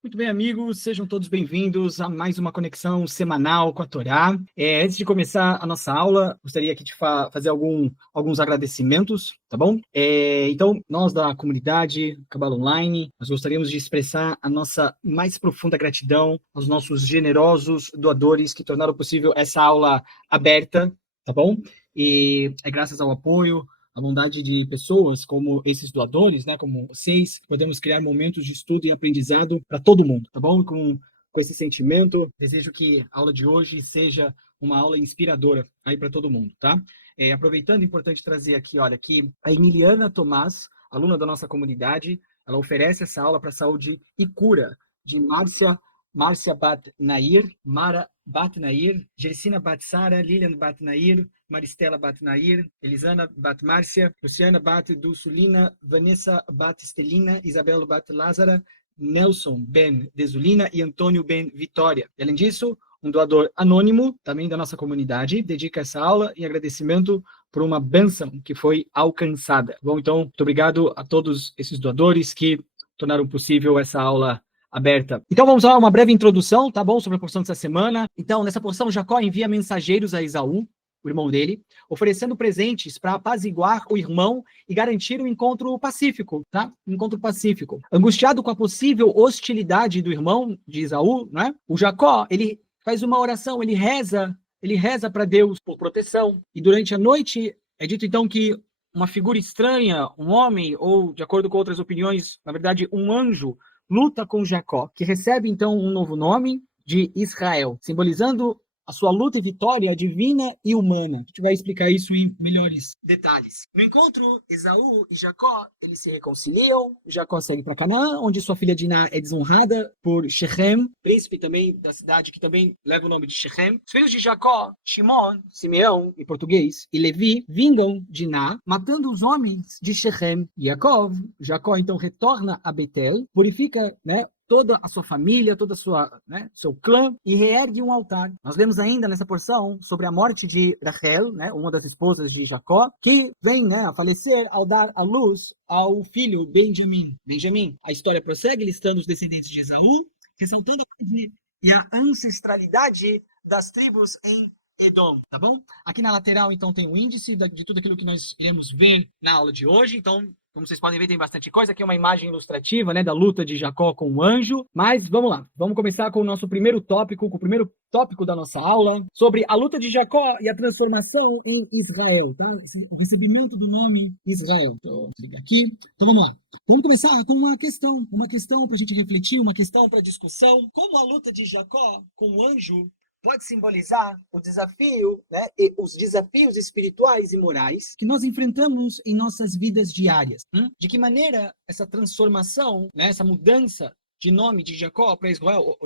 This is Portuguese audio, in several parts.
Muito bem, amigos, sejam todos bem-vindos a mais uma conexão semanal com a Torá. Antes de começar a nossa aula, gostaria aqui de fazer alguns agradecimentos, tá bom? Então, nós da comunidade Kabbalah Online, nós gostaríamos de expressar a nossa mais profunda gratidão aos nossos generosos doadores que tornaram possível essa aula aberta, tá bom? E é graças ao apoio, a bondade de pessoas como esses doadores, né, como vocês, podemos criar momentos de estudo e aprendizado para todo mundo, tá bom? Com esse sentimento, desejo que a aula de hoje seja uma aula inspiradora aí para todo mundo, tá? Aproveitando, é importante trazer aqui, olha, que a Emiliana Tomás, aluna da nossa comunidade, ela oferece essa aula para saúde e cura de Márcia Bat Nair, Mara Bat Nair, Gersina Bat Sara, Lilian Bat Nair, Maristela Bat Nair, Elisana Bat Márcia, Luciana Bat Dulsulina, Vanessa Bat Estelina, Isabel Bat Lázara, Nelson Ben Desulina e Antônio Ben Vitória. Além disso, um doador anônimo, também da nossa comunidade, dedica essa aula em agradecimento por uma bênção que foi alcançada. Bom, então, muito obrigado a todos esses doadores que tornaram possível essa aula aberta. Então vamos lá, uma breve introdução, tá bom, sobre a porção dessa semana. Então, nessa porção, Jacó envia mensageiros a Esaú, o irmão dele, oferecendo presentes para apaziguar o irmão e garantir um encontro pacífico, tá? Um encontro pacífico. Angustiado com a possível hostilidade do irmão de Esaú, né? O Jacó, ele faz uma oração, ele reza para Deus por proteção. E durante a noite é dito então que uma figura estranha, um homem ou, de acordo com outras opiniões, na verdade, um anjo, luta com Jacó, que recebe então um novo nome de Israel, simbolizando a sua luta e vitória divina e humana. A gente vai explicar isso em melhores detalhes. No encontro, Esaú e Jacó, eles se reconciliam. Jacó segue para Canaã, onde sua filha Diná é desonrada por Shechem, príncipe também da cidade que também leva o nome de Shechem. Os filhos de Jacó, Shimon, Simeão, em português, e Levi, vingam Diná, matando os homens de Shechem e Yaakov. Jacó então retorna a Betel, purifica, né, toda a sua família, toda a sua, né, seu clã, e reergue um altar. Nós vemos ainda nessa porção sobre a morte de Rachel, né, uma das esposas de Jacó, que vem, né, a falecer ao dar à luz ao filho Benjamim. A história prossegue listando os descendentes de Esaú, ressaltando a ancestralidade das tribos em Edom, tá bom? Aqui na lateral, então, tem o índice de tudo aquilo que nós iremos ver na aula de hoje. Então, como vocês podem ver, tem bastante coisa. Aqui é uma imagem ilustrativa, né, da luta de Jacó com o anjo. Mas vamos lá, vamos começar com o nosso primeiro tópico, com o primeiro tópico da nossa aula, sobre a luta de Jacó e a transformação em Israel, tá? O recebimento do nome Israel. Então, vou ligar aqui. Então, vamos lá. Vamos começar com uma questão para a gente refletir, uma questão para discussão. Como a luta de Jacó com o anjo pode simbolizar o desafio, né, e os desafios espirituais e morais que nós enfrentamos em nossas vidas diárias. De que maneira essa transformação, né, essa mudança de nome de Jacó para Israel,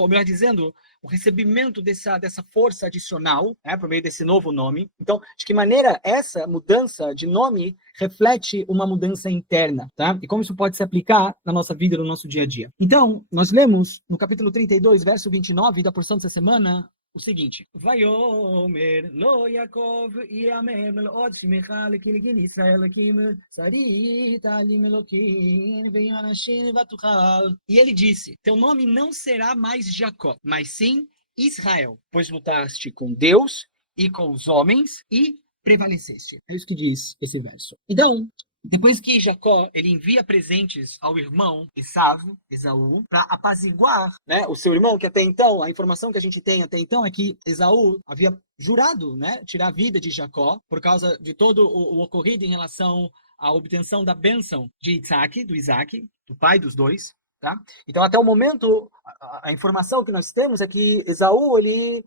ou melhor dizendo, o recebimento dessa força adicional, né, por meio desse novo nome. Então, de que maneira essa mudança de nome reflete uma mudança interna, tá? E como isso pode se aplicar na nossa vida, no nosso dia a dia. Então, nós lemos no capítulo 32, verso 29 da porção dessa semana, o seguinte: Vayomer lo Yaakov yamer melod shmecha lekilgin Israel kim sarit alim elokim ve'anashim vatuchal. E ele disse: teu nome não será mais Jacó, mas sim Israel, pois lutaste com Deus e com os homens e prevaleceste. É isso que diz esse verso. Então, depois que Jacó ele envia presentes ao irmão Esaú, para apaziguar, né, o seu irmão, que até então, a informação que a gente tem até então é que Esaú havia jurado, né, tirar a vida de Jacó por causa de todo o ocorrido em relação à obtenção da bênção de Isaac, do pai dos dois. Tá? Então, até o momento, a informação que nós temos é que Esaú, ele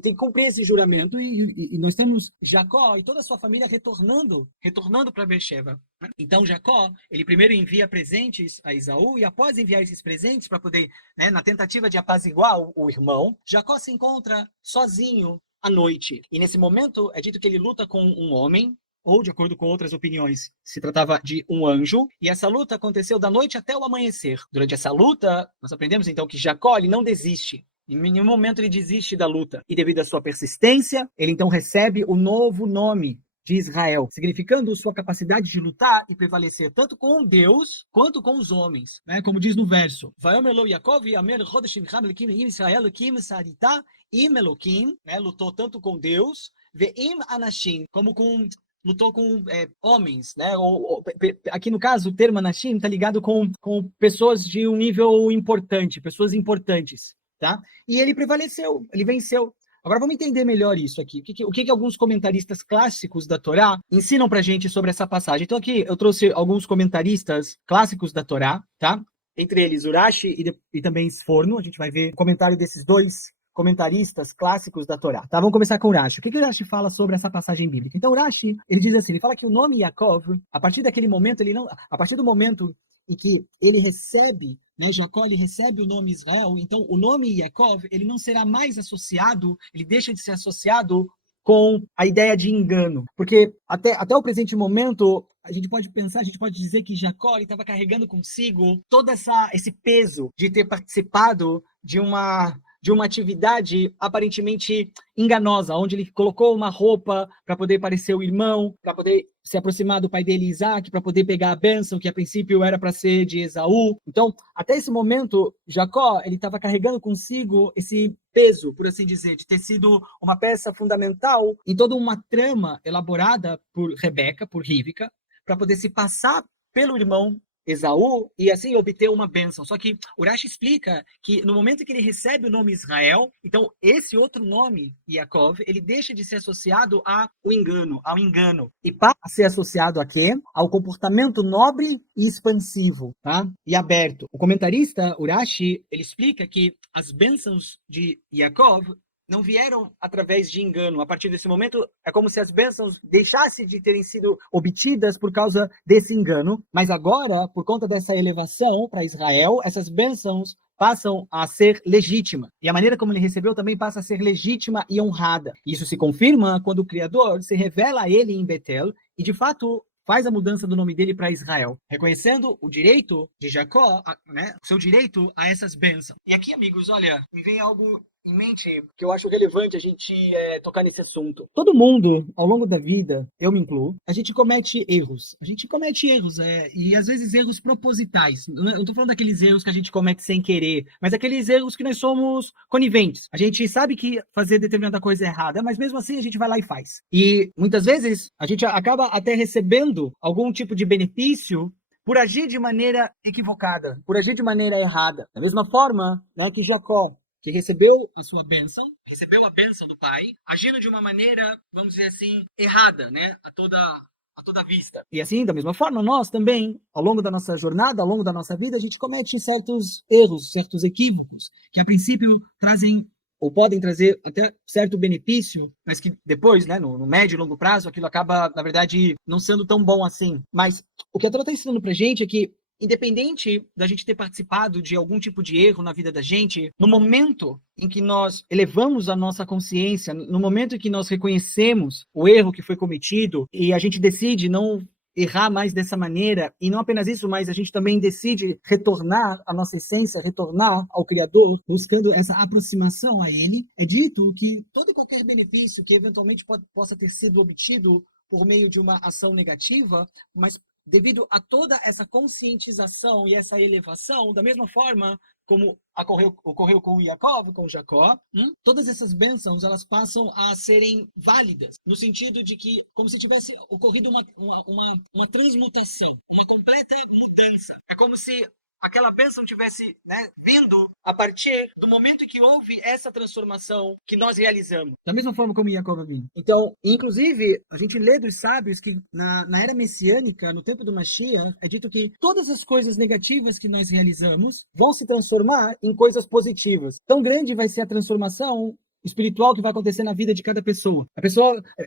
tem que cumprir esse juramento e nós temos Jacó e toda a sua família retornando para Beersheba. Né? Então Jacó, ele primeiro envia presentes a Esaú e após enviar esses presentes para poder, né, na tentativa de apaziguar o irmão, Jacó se encontra sozinho à noite. E nesse momento é dito que ele luta com um homem, ou, de acordo com outras opiniões, se tratava de um anjo, e essa luta aconteceu da noite até o amanhecer. Durante essa luta, nós aprendemos então que Jacó ele não desiste. Em nenhum momento ele desiste da luta. E devido à sua persistência, ele então recebe o novo nome de Israel, significando sua capacidade de lutar e prevalecer tanto com Deus quanto com os homens, né? Como diz no verso, né? Lutou tanto com Deus, ve'im anashim, como com lutou com homens, né? Aqui no caso, o termo anashim está ligado com pessoas de um nível importante, pessoas importantes, tá? E ele prevaleceu, ele venceu. Agora vamos entender melhor isso aqui. O que alguns comentaristas clássicos da Torá ensinam pra gente sobre essa passagem? Então aqui eu trouxe alguns comentaristas clássicos da Torá, tá? Entre eles Urashi e também Sforno. A gente vai ver o comentário desses dois comentaristas clássicos da Torá. Tá, vamos começar com Urashi. O que Urashi fala sobre essa passagem bíblica? Então Urashi, ele diz assim, ele fala que o nome Yaakov, a partir daquele momento, a partir do momento em que ele recebe, né, Jacó, ele recebe o nome Israel, então o nome Yaakov, ele não será mais associado, ele deixa de ser associado com a ideia de engano, porque até o presente momento, a gente pode pensar, a gente pode dizer que Jacó estava carregando consigo todo esse peso de ter participado de uma atividade aparentemente enganosa, onde ele colocou uma roupa para poder parecer o irmão, para poder se aproximar do pai dele, Isaac, para poder pegar a bênção que a princípio era para ser de Esaú. Então, até esse momento, Jacó, ele estava carregando consigo esse peso, por assim dizer, de ter sido uma peça fundamental em toda uma trama elaborada por Rebeca, por Rívika, para poder se passar pelo irmão Esaú e assim obter uma bênção. Só que Urashi explica que no momento que ele recebe o nome Israel, então esse outro nome, Yaakov, ele deixa de ser associado ao engano, e passa a ser associado a quê? Ao comportamento nobre e expansivo, tá? E aberto. O comentarista Urashi, ele explica que as bênçãos de Yaakov não vieram através de engano. A partir desse momento, é como se as bênçãos deixassem de terem sido obtidas por causa desse engano, mas agora, por conta dessa elevação para Israel, essas bênçãos passam a ser legítimas. E a maneira como ele recebeu também passa a ser legítima e honrada. Isso se confirma quando o Criador se revela a ele em Betel e, de fato, faz a mudança do nome dele para Israel, reconhecendo o direito de Jacó, né, o seu direito a essas bênçãos. E aqui, amigos, olha, me vem algo em mente que eu acho relevante a gente tocar nesse assunto. Todo mundo, ao longo da vida, eu me incluo, a gente comete erros. E às vezes erros propositais. Eu não estou falando daqueles erros que a gente comete sem querer, mas aqueles erros que nós somos coniventes. A gente sabe que fazer determinada coisa é errada, mas mesmo assim a gente vai lá e faz. E muitas vezes a gente acaba até recebendo algum tipo de benefício por agir de maneira equivocada, por agir de maneira errada. Da mesma forma, né, que Jacó, que recebeu a sua bênção, recebeu a bênção do pai, agindo de uma maneira, vamos dizer assim, errada, né, a toda vista. E assim, da mesma forma, nós também, ao longo da nossa jornada, ao longo da nossa vida, a gente comete certos erros, certos equívocos, que a princípio trazem ou podem trazer até certo benefício, mas que depois, né, no médio e longo prazo, aquilo acaba, na verdade, não sendo tão bom assim. Mas o que a Torá está ensinando pra gente é que, independente da gente ter participado de algum tipo de erro na vida da gente, no momento em que nós elevamos a nossa consciência, no momento em que nós reconhecemos o erro que foi cometido e a gente decide não errar mais dessa maneira, e não apenas isso, mas a gente também decide retornar à nossa essência, retornar ao Criador, buscando essa aproximação a Ele, é dito que todo e qualquer benefício que eventualmente possa ter sido obtido por meio de uma ação negativa, mas devido a toda essa conscientização e essa elevação, da mesma forma como ocorreu com Yaakov, com Jacó, todas essas bênçãos, elas passam a serem válidas, no sentido de que, como se tivesse ocorrido uma transmutação, uma completa mudança. É como se aquela bênção tivesse, né, vindo a partir do momento que houve essa transformação que nós realizamos. Da mesma forma como Yaakov vindo. Então, inclusive, a gente lê dos sábios que na era messiânica, no tempo do Mashiach, é dito que todas as coisas negativas que nós realizamos vão se transformar em coisas positivas. Tão grande vai ser a transformação espiritual que vai acontecer na vida de cada pessoa.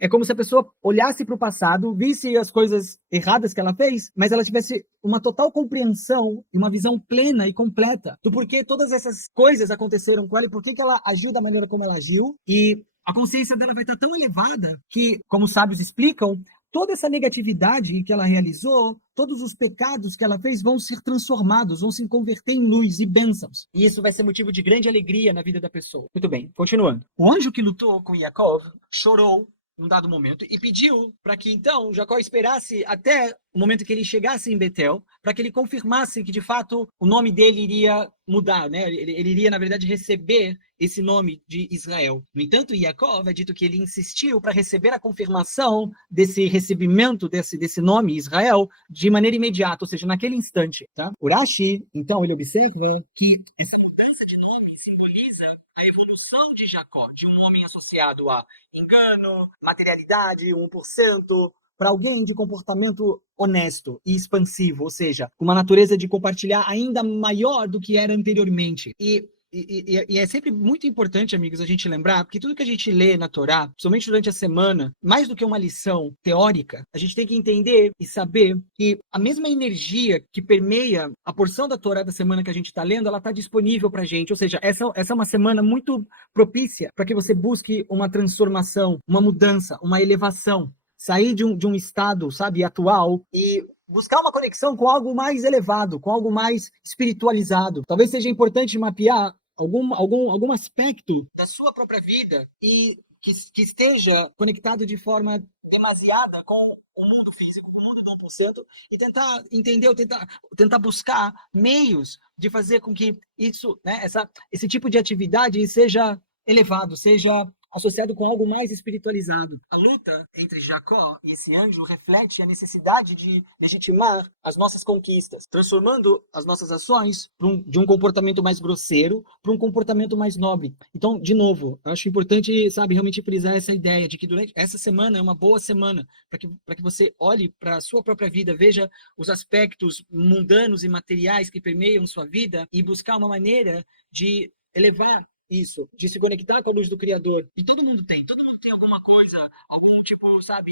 É como se a pessoa olhasse para o passado, visse as coisas erradas que ela fez, mas ela tivesse uma total compreensão e uma visão plena e completa do porquê todas essas coisas aconteceram com ela e por que ela agiu da maneira como ela agiu. E a consciência dela vai estar tão elevada que, como os sábios explicam, toda essa negatividade que ela realizou, todos os pecados que ela fez vão ser transformados, vão se converter em luz e bênçãos. E isso vai ser motivo de grande alegria na vida da pessoa. Muito bem, continuando. O anjo que lutou com Yaakov chorou num dado momento, e pediu para que, então, Jacó esperasse até o momento que ele chegasse em Betel, para que ele confirmasse que, de fato, o nome dele iria mudar, né? Ele iria, na verdade, receber esse nome de Israel. No entanto, Jacó é dito que ele insistiu para receber a confirmação desse recebimento desse nome, Israel, de maneira imediata, ou seja, naquele instante. Tá? Urashi, então, ele observa que essa mudança de nome simboliza a evolução de Jacó, de um homem associado a engano, materialidade, 1%, para alguém de comportamento honesto e expansivo, ou seja, uma natureza de compartilhar ainda maior do que era anteriormente. E é sempre muito importante, amigos, a gente lembrar, porque tudo que a gente lê na Torá, principalmente durante a semana, mais do que uma lição teórica, a gente tem que entender e saber que a mesma energia que permeia a porção da Torá da semana que a gente está lendo, ela está disponível para a gente. Ou seja, essa é uma semana muito propícia para que você busque uma transformação, uma mudança, uma elevação. Sair de um estado, sabe, atual e buscar uma conexão com algo mais elevado, com algo mais espiritualizado. Talvez seja importante mapear algum aspecto da sua própria vida e que esteja conectado de forma demasiada com o mundo físico, com o mundo do 1%, e tentar entender, ou tentar buscar meios de fazer com que isso, né, esse tipo de atividade seja elevado, seja associado com algo mais espiritualizado. A luta entre Jacó e esse anjo reflete a necessidade de legitimar as nossas conquistas, transformando as nossas ações de um comportamento mais grosseiro para um comportamento mais nobre. Então, de novo, eu acho importante, sabe, realmente frisar essa ideia de que durante essa semana é uma boa semana para que você olhe para a sua própria vida, veja os aspectos mundanos e materiais que permeiam sua vida e buscar uma maneira de elevar isso, de se conectar com a luz do Criador. E todo mundo tem alguma coisa, algum tipo, sabe,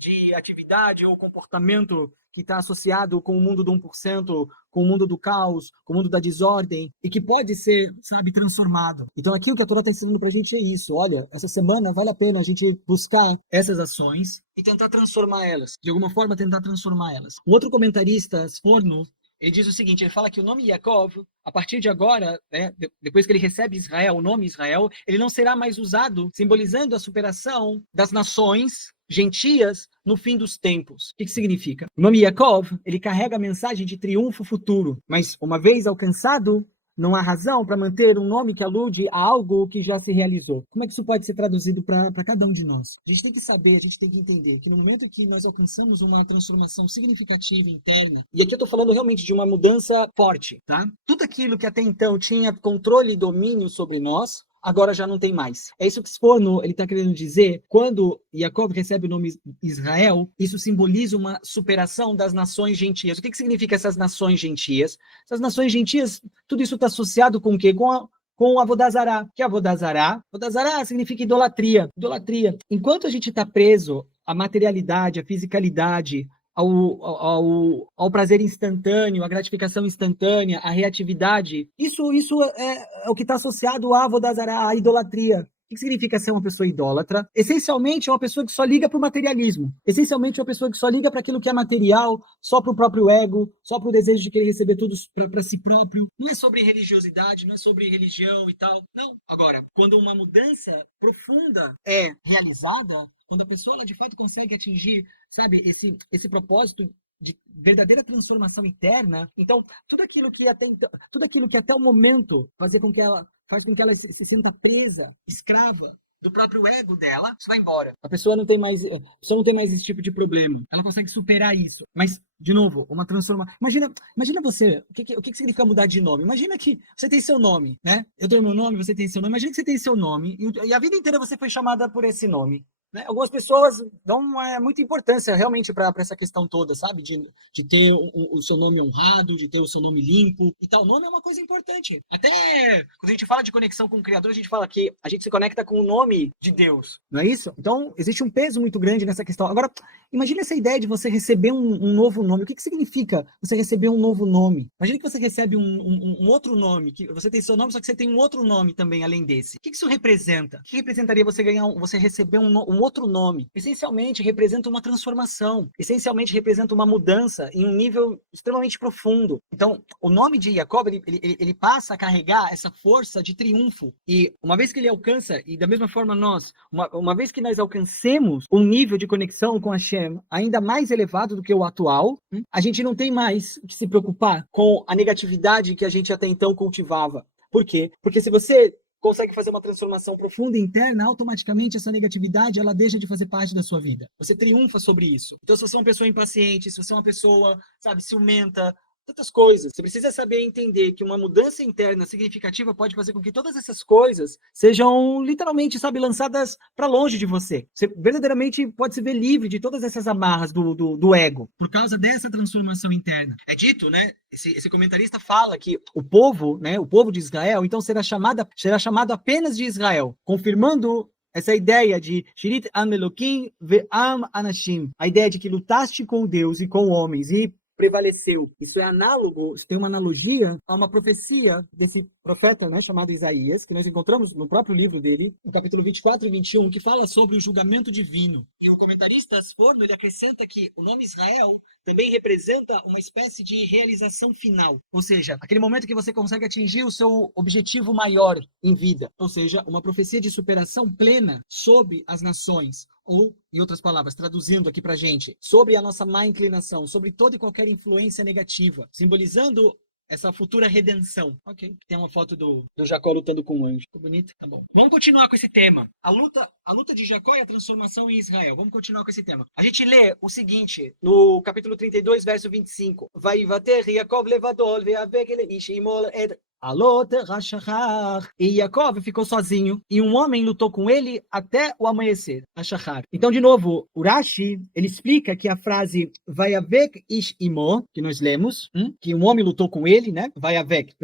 de atividade ou comportamento que está associado com o mundo do 1%, com o mundo do caos, com o mundo da desordem, e que pode ser, sabe, transformado. Então aqui o que a Torá está ensinando para a gente é isso. Olha, essa semana vale a pena a gente buscar essas ações e tentar transformar elas. De alguma forma, tentar transformar elas. Um outro comentarista, Sforno, ele diz o seguinte, ele fala que o nome Yaakov, a partir de agora, né, depois que ele recebe Israel, o nome Israel, ele não será mais usado simbolizando a superação das nações gentias no fim dos tempos. O que significa? O nome Yaakov, ele carrega a mensagem de triunfo futuro, mas uma vez alcançado, não há razão para manter um nome que alude a algo que já se realizou. Como é que isso pode ser traduzido para cada um de nós? A gente tem que saber, a gente tem que entender que no momento que nós alcançamos uma transformação significativa interna, e aqui eu estou falando realmente de uma mudança forte, tá? Tudo aquilo que até então tinha controle e domínio sobre nós, agora já não tem mais. É isso que Sforno ele está querendo dizer. Quando Jacob recebe o nome Israel, isso simboliza uma superação das nações gentias. O que significa essas nações gentias? Essas nações gentias, tudo isso está associado com o quê? Com Avodazará. Que é Avodazará? Avodazará significa idolatria. Idolatria. Enquanto a gente está preso à materialidade, à fisicalidade, ao prazer instantâneo, à gratificação instantânea, à reatividade. Isso é o que está associado à Avodazará, à idolatria. O que significa ser uma pessoa idólatra? Essencialmente, é uma pessoa que só liga para o materialismo. Essencialmente, é uma pessoa que só liga para aquilo que é material, só para o próprio ego, só para o desejo de querer receber tudo para si próprio. Não é sobre religiosidade, não é sobre religião e tal. Não. Agora, quando uma mudança profunda é realizada, quando a pessoa, ela, de fato, consegue atingir, sabe, esse propósito de verdadeira transformação interna, então, tudo aquilo que até o momento faz com que ela se sinta presa, escrava do próprio ego dela, isso vai embora. A pessoa não tem mais esse tipo de problema. Ela consegue superar isso. Mas, de novo, uma transformação. Imagina você, o que significa mudar de nome? Imagina que você tem seu nome, né? Eu tenho meu nome, você tem seu nome. Imagina que você tem seu nome e a vida inteira você foi chamada por esse nome. Né? Algumas pessoas dão muita importância realmente para essa questão toda, sabe? De ter o seu nome honrado, de ter o seu nome limpo e tal. O nome é uma coisa importante. Até quando a gente fala de conexão com o Criador, a gente fala que a gente se conecta com o nome de Deus, não é isso? Então, existe um peso muito grande nessa questão. Agora, imagine essa ideia de você receber um novo nome. O que significa você receber um novo nome? Imagine que você recebe um outro nome, que você tem seu nome, só que você tem um outro nome também, além desse. O que isso representa? O que representaria você receber um outro nome. Essencialmente representa uma transformação, essencialmente representa uma mudança em um nível extremamente profundo. Então, o nome de Jacob, ele passa a carregar essa força de triunfo. E uma vez que ele alcança, e da mesma forma nós, uma vez que nós alcancemos um nível de conexão com Hashem ainda mais elevado do que o atual, a gente não tem mais que se preocupar com a negatividade que a gente até então cultivava. Por quê? Porque se você consegue fazer uma transformação profunda interna, automaticamente essa negatividade ela deixa de fazer parte da sua vida. Você triunfa sobre isso. Então, se você é uma pessoa impaciente, se você é uma pessoa, sabe, ciumenta, tantas coisas. Você precisa saber entender que uma mudança interna significativa pode fazer com que todas essas coisas sejam literalmente, sabe, lançadas para longe de você. Você verdadeiramente pode se ver livre de todas essas amarras do ego, por causa dessa transformação interna. É dito, né? Esse comentarista fala que o povo, né, o povo de Israel, então será chamado apenas de Israel, confirmando essa ideia de Shirit Am Elokim Ve'am Anashim, a ideia de que lutaste com Deus e com homens e prevaleceu. Isso é análogo, isso tem uma analogia a uma profecia desse profeta, né, chamado Isaías, que nós encontramos no próprio livro dele, no capítulo 24 e 21, que fala sobre o julgamento divino. E o comentarista Sforno, ele acrescenta que o nome Israel também representa uma espécie de realização final. Ou seja, aquele momento que você consegue atingir o seu objetivo maior em vida. Ou seja, uma profecia de superação plena sobre as nações. Ou, em outras palavras, traduzindo aqui pra gente, sobre a nossa má inclinação, sobre toda e qualquer influência negativa, simbolizando essa futura redenção. Ok. Tem uma foto do Jacó lutando com um anjo. Ficou bonito? Tá bom. Vamos continuar com esse tema. A luta de Jacó e a transformação em Israel. Vamos continuar com esse tema. A gente lê o seguinte, no capítulo 32, verso 25. Vai vater Jacob levador, ve'avek ele ish imol ed Alot Rashachar. E Jacob ficou sozinho e um homem lutou com ele até o amanhecer. Rashachar. Então, de novo, o Rashi, ele explica que a frase Vayavek ish imo, que nós lemos, que um homem lutou com ele, né? Vayavek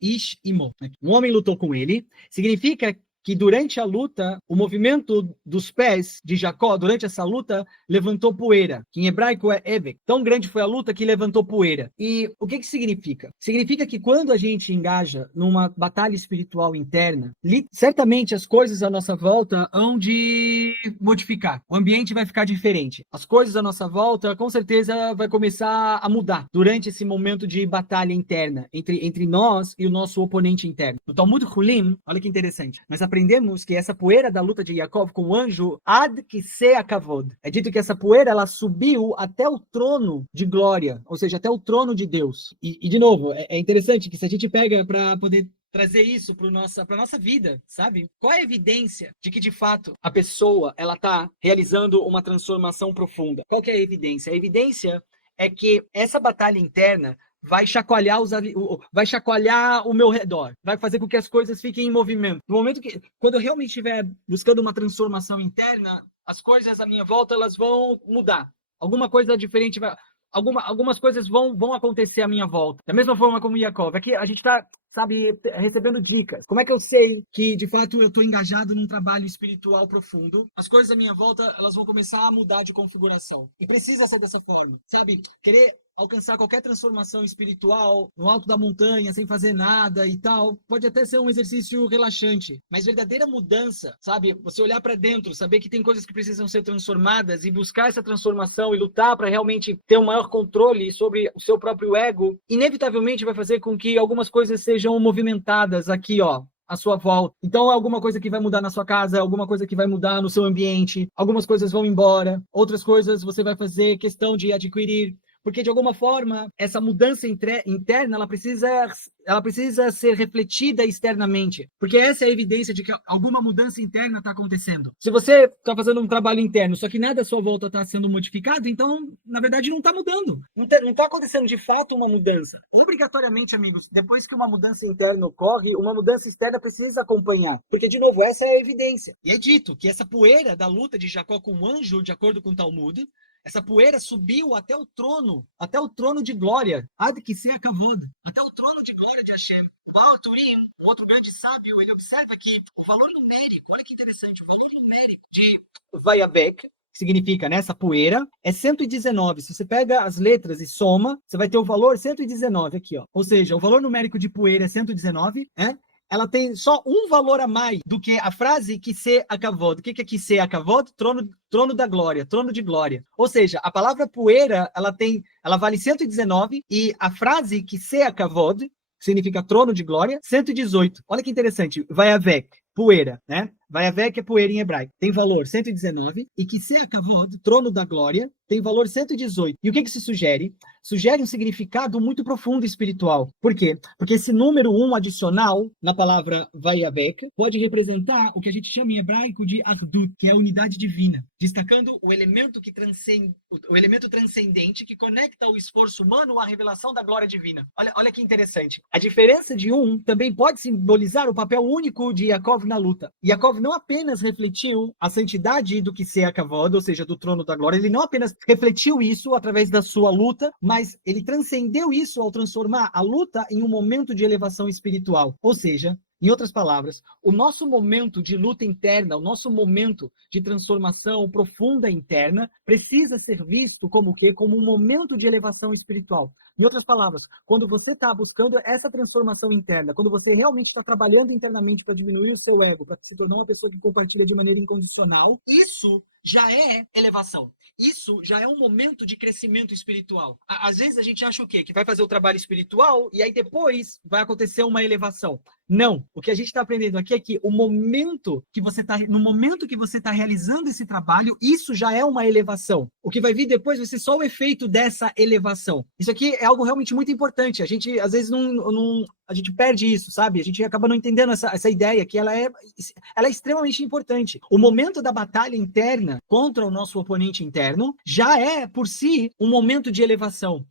ish imo. Um homem lutou com ele, significa que durante a luta, o movimento dos pés de Jacó, durante essa luta, levantou poeira, que em hebraico é Evek. Tão grande foi a luta que levantou poeira. E o que significa? Significa que quando a gente engaja numa batalha espiritual interna, certamente as coisas à nossa volta hão de modificar. O ambiente vai ficar diferente. As coisas à nossa volta, com certeza, vai começar a mudar durante esse momento de batalha interna, entre nós e o nosso oponente interno. No Talmud Hulim, olha que interessante, nós aprendemos que essa poeira da luta de Jacob com o anjo, ad que sea kavod. É dito que essa poeira, ela subiu até o trono de glória, ou seja, até o trono de Deus. E de novo, é interessante que se a gente pega para poder trazer isso para nossa vida, sabe? Qual é a evidência de que, de fato, a pessoa, ela está realizando uma transformação profunda? Qual que é a evidência? A evidência é que essa batalha interna vai chacoalhar o meu redor, vai fazer com que as coisas fiquem em movimento. No momento que, quando eu realmente estiver buscando uma transformação interna, as coisas à minha volta, elas vão mudar. Alguma coisa diferente vai... Algumas coisas vão acontecer à minha volta. Da mesma forma como Jacob. Aqui a gente está, sabe, recebendo dicas. Como é que eu sei que, de fato, eu estou engajado num trabalho espiritual profundo? As coisas à minha volta, elas vão começar a mudar de configuração. E precisa ser dessa forma, sabe? Querer alcançar qualquer transformação espiritual no alto da montanha, sem fazer nada e tal, pode até ser um exercício relaxante, mas verdadeira mudança, sabe? Você olhar para dentro, saber que tem coisas que precisam ser transformadas e buscar essa transformação e lutar para realmente ter um maior controle sobre o seu próprio ego, inevitavelmente vai fazer com que algumas coisas sejam movimentadas aqui, ó, à sua volta. Então, alguma coisa que vai mudar na sua casa, alguma coisa que vai mudar no seu ambiente, algumas coisas vão embora, outras coisas você vai fazer questão de adquirir. Porque, de alguma forma, essa mudança interna, ela precisa ser refletida externamente. Porque essa é a evidência de que alguma mudança interna está acontecendo. Se você está fazendo um trabalho interno, só que nada à sua volta está sendo modificado, então, na verdade, não está mudando. Não está acontecendo, de fato, uma mudança. Obrigatoriamente, amigos, depois que uma mudança interna ocorre, uma mudança externa precisa acompanhar. Porque, de novo, essa é a evidência. E é dito que essa poeira da luta de Jacó com o anjo, de acordo com o Talmud, essa poeira subiu até o trono de glória, ad que sea kavod, até o trono de glória de Hashem. Baal Turim, um outro grande sábio, ele observa que o valor numérico, olha que interessante, o valor numérico de Vayavek, que significa, né, essa poeira, é 119. Se você pega as letras e soma, você vai ter o valor 119 aqui, ó. Ou seja, o valor numérico de poeira é 119, né? ela tem só um valor a mais do que a frase Kiseh HaKavod. O que é Kiseh HaKavod? Trono da glória, trono de glória. Ou seja, a palavra poeira, ela vale 119 e a frase Kiseh HaKavod, que significa trono de glória, 118. Olha que interessante, Vayavek, poeira, né? Vayavek é poeira em hebraico. Tem valor 119 e Kiseh HaKavod, trono da glória, tem valor 118. E o que isso sugere? Sugere um significado muito profundo espiritual. Por quê? Porque esse número 1 adicional na palavra Vayavek pode representar o que a gente chama em hebraico de Achdut, que é a unidade divina, destacando o elemento que transcende, o elemento transcendente que conecta o esforço humano à revelação da glória divina. Olha que interessante. A diferença de 1 também pode simbolizar o papel único de Yaakov na luta. Yaakov não apenas refletiu a santidade do Kiseh HaKavod, ou seja, do trono da glória, ele não apenas refletiu isso através da sua luta, mas ele transcendeu isso ao transformar a luta em um momento de elevação espiritual. Ou seja, em outras palavras, o nosso momento de luta interna, o nosso momento de transformação profunda interna, precisa ser visto como o quê? Como um momento de elevação espiritual. Em outras palavras, quando você está buscando essa transformação interna, quando você realmente está trabalhando internamente para diminuir o seu ego, para se tornar uma pessoa que compartilha de maneira incondicional, isso já é elevação. Isso já é um momento de crescimento espiritual. Às vezes a gente acha o quê? Que vai fazer o trabalho espiritual e aí depois vai acontecer uma elevação. Não. O que a gente está aprendendo aqui é que no momento que você está realizando esse trabalho, isso já é uma elevação. O que vai vir depois vai ser só o efeito dessa elevação. Isso aqui é algo realmente muito importante. A gente, às vezes, a gente perde isso, sabe? A gente acaba não entendendo essa ideia, que ela é extremamente importante. O momento da batalha interna contra o nosso oponente interno já é, por si, um momento de elevação.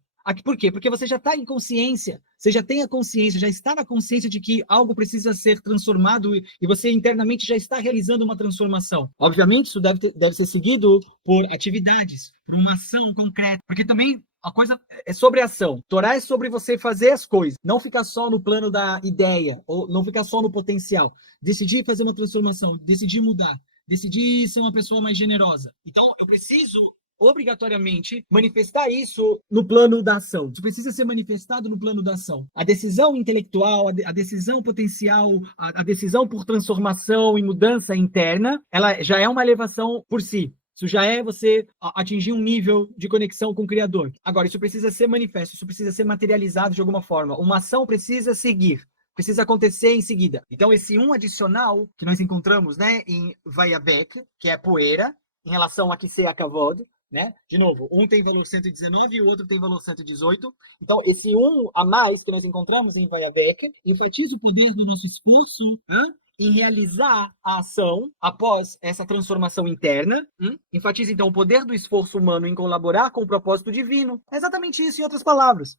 Por quê? Porque você já está em consciência, você já tem a consciência, já está na consciência de que algo precisa ser transformado e você internamente já está realizando uma transformação. Obviamente, isso deve ser seguido por atividades, por uma ação concreta, porque também a coisa é sobre ação. Torá é sobre você fazer as coisas, não ficar só no plano da ideia, ou não ficar só no potencial. Decidir fazer uma transformação, decidir mudar, decidir ser uma pessoa mais generosa. Então, eu preciso obrigatoriamente manifestar isso no plano da ação. Isso precisa ser manifestado no plano da ação. A decisão intelectual, a decisão potencial, a decisão por transformação e mudança interna, ela já é uma elevação por si. Isso já é você atingir um nível de conexão com o Criador. Agora, isso precisa ser manifesto, isso precisa ser materializado de alguma forma. Uma ação precisa seguir. Precisa acontecer em seguida. Então, esse adicional que nós encontramos, né, em Vayavek, que é poeira, em relação a Kiseh HaKavod, né? De novo, um tem valor 119 e o outro tem valor 118. Então, esse a mais que nós encontramos em Vayavek enfatiza o poder do nosso esforço em realizar a ação após essa transformação interna. Enfatiza, então, o poder do esforço humano em colaborar com o propósito divino. É exatamente isso, em outras palavras.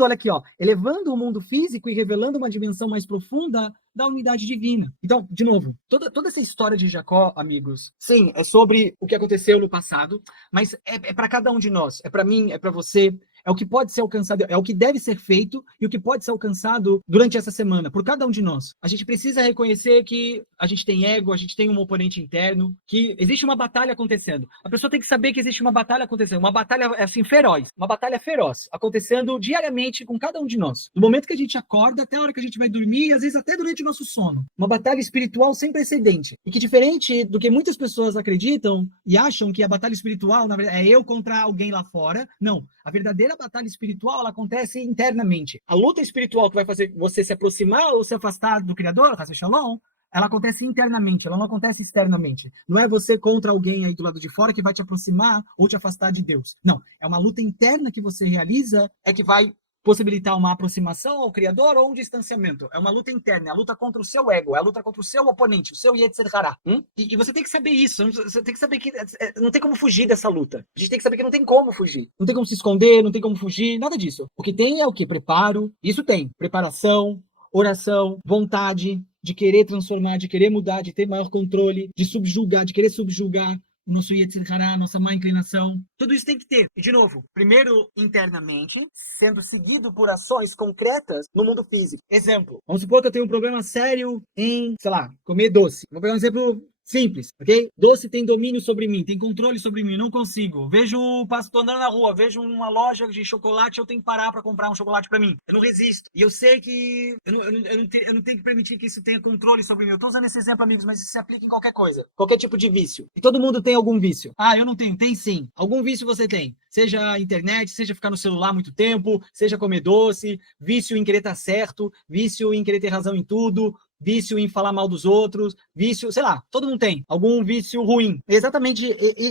Olha aqui, elevando o mundo físico e revelando uma dimensão mais profunda da unidade divina. Então, de novo, toda essa história de Jacó, amigos, sim, é sobre o que aconteceu no passado, mas é para cada um de nós, é para mim, é para você, é o que pode ser alcançado, é o que deve ser feito e o que pode ser alcançado durante essa semana, por cada um de nós. A gente precisa reconhecer que a gente tem ego, a gente tem um oponente interno, que existe uma batalha acontecendo. A pessoa tem que saber que existe uma batalha acontecendo, uma batalha assim feroz, uma batalha feroz, acontecendo diariamente com cada um de nós. Do momento que a gente acorda até a hora que a gente vai dormir, e às vezes até durante o nosso sono. Uma batalha espiritual sem precedente. E que, diferente do que muitas pessoas acreditam e acham que a batalha espiritual, na verdade, é eu contra alguém lá fora, não. A verdadeira batalha espiritual, ela acontece internamente. A luta espiritual que vai fazer você se aproximar ou se afastar do Criador, Hashem Shalom, ela acontece internamente, ela não acontece externamente. Não é você contra alguém aí do lado de fora que vai te aproximar ou te afastar de Deus. Não, é uma luta interna que você realiza, é que vai possibilitar uma aproximação ao Criador ou um distanciamento. É uma luta interna, é a luta contra o seu ego, é a luta contra o seu oponente, o seu Yetzer Hara. E você tem que saber isso, você tem que saber que não tem como fugir dessa luta. A gente tem que saber que não tem como fugir. Não tem como se esconder, não tem como fugir, nada disso. O que tem é o quê? Preparo. Isso tem. Preparação, oração, vontade de querer transformar, de querer mudar, de ter maior controle, de subjugar, de querer subjugar o nosso Yetzer Hara, a nossa má inclinação. Tudo isso tem que ter. E, de novo, primeiro internamente, sendo seguido por ações concretas no mundo físico. Exemplo. Vamos supor que eu tenho um problema sério em, sei lá, comer doce. Vou pegar um exemplo Simples, ok? Doce tem domínio sobre mim, tem controle sobre mim, não consigo. Vejo o pastor andando na rua, vejo uma loja de chocolate, eu tenho que parar para comprar um chocolate para mim. Eu não resisto. E eu sei que eu não tenho que permitir que isso tenha controle sobre mim. Eu tô usando esse exemplo, amigos, mas isso se aplica em qualquer coisa. Qualquer tipo de vício. E todo mundo tem algum vício. Ah, eu não tenho. Tem sim. Algum vício você tem. Seja a internet, seja ficar no celular muito tempo, seja comer doce, vício em querer estar certo, vício em querer ter razão em tudo, vício em falar mal dos outros, vício, sei lá, todo mundo tem algum vício ruim. É exatamente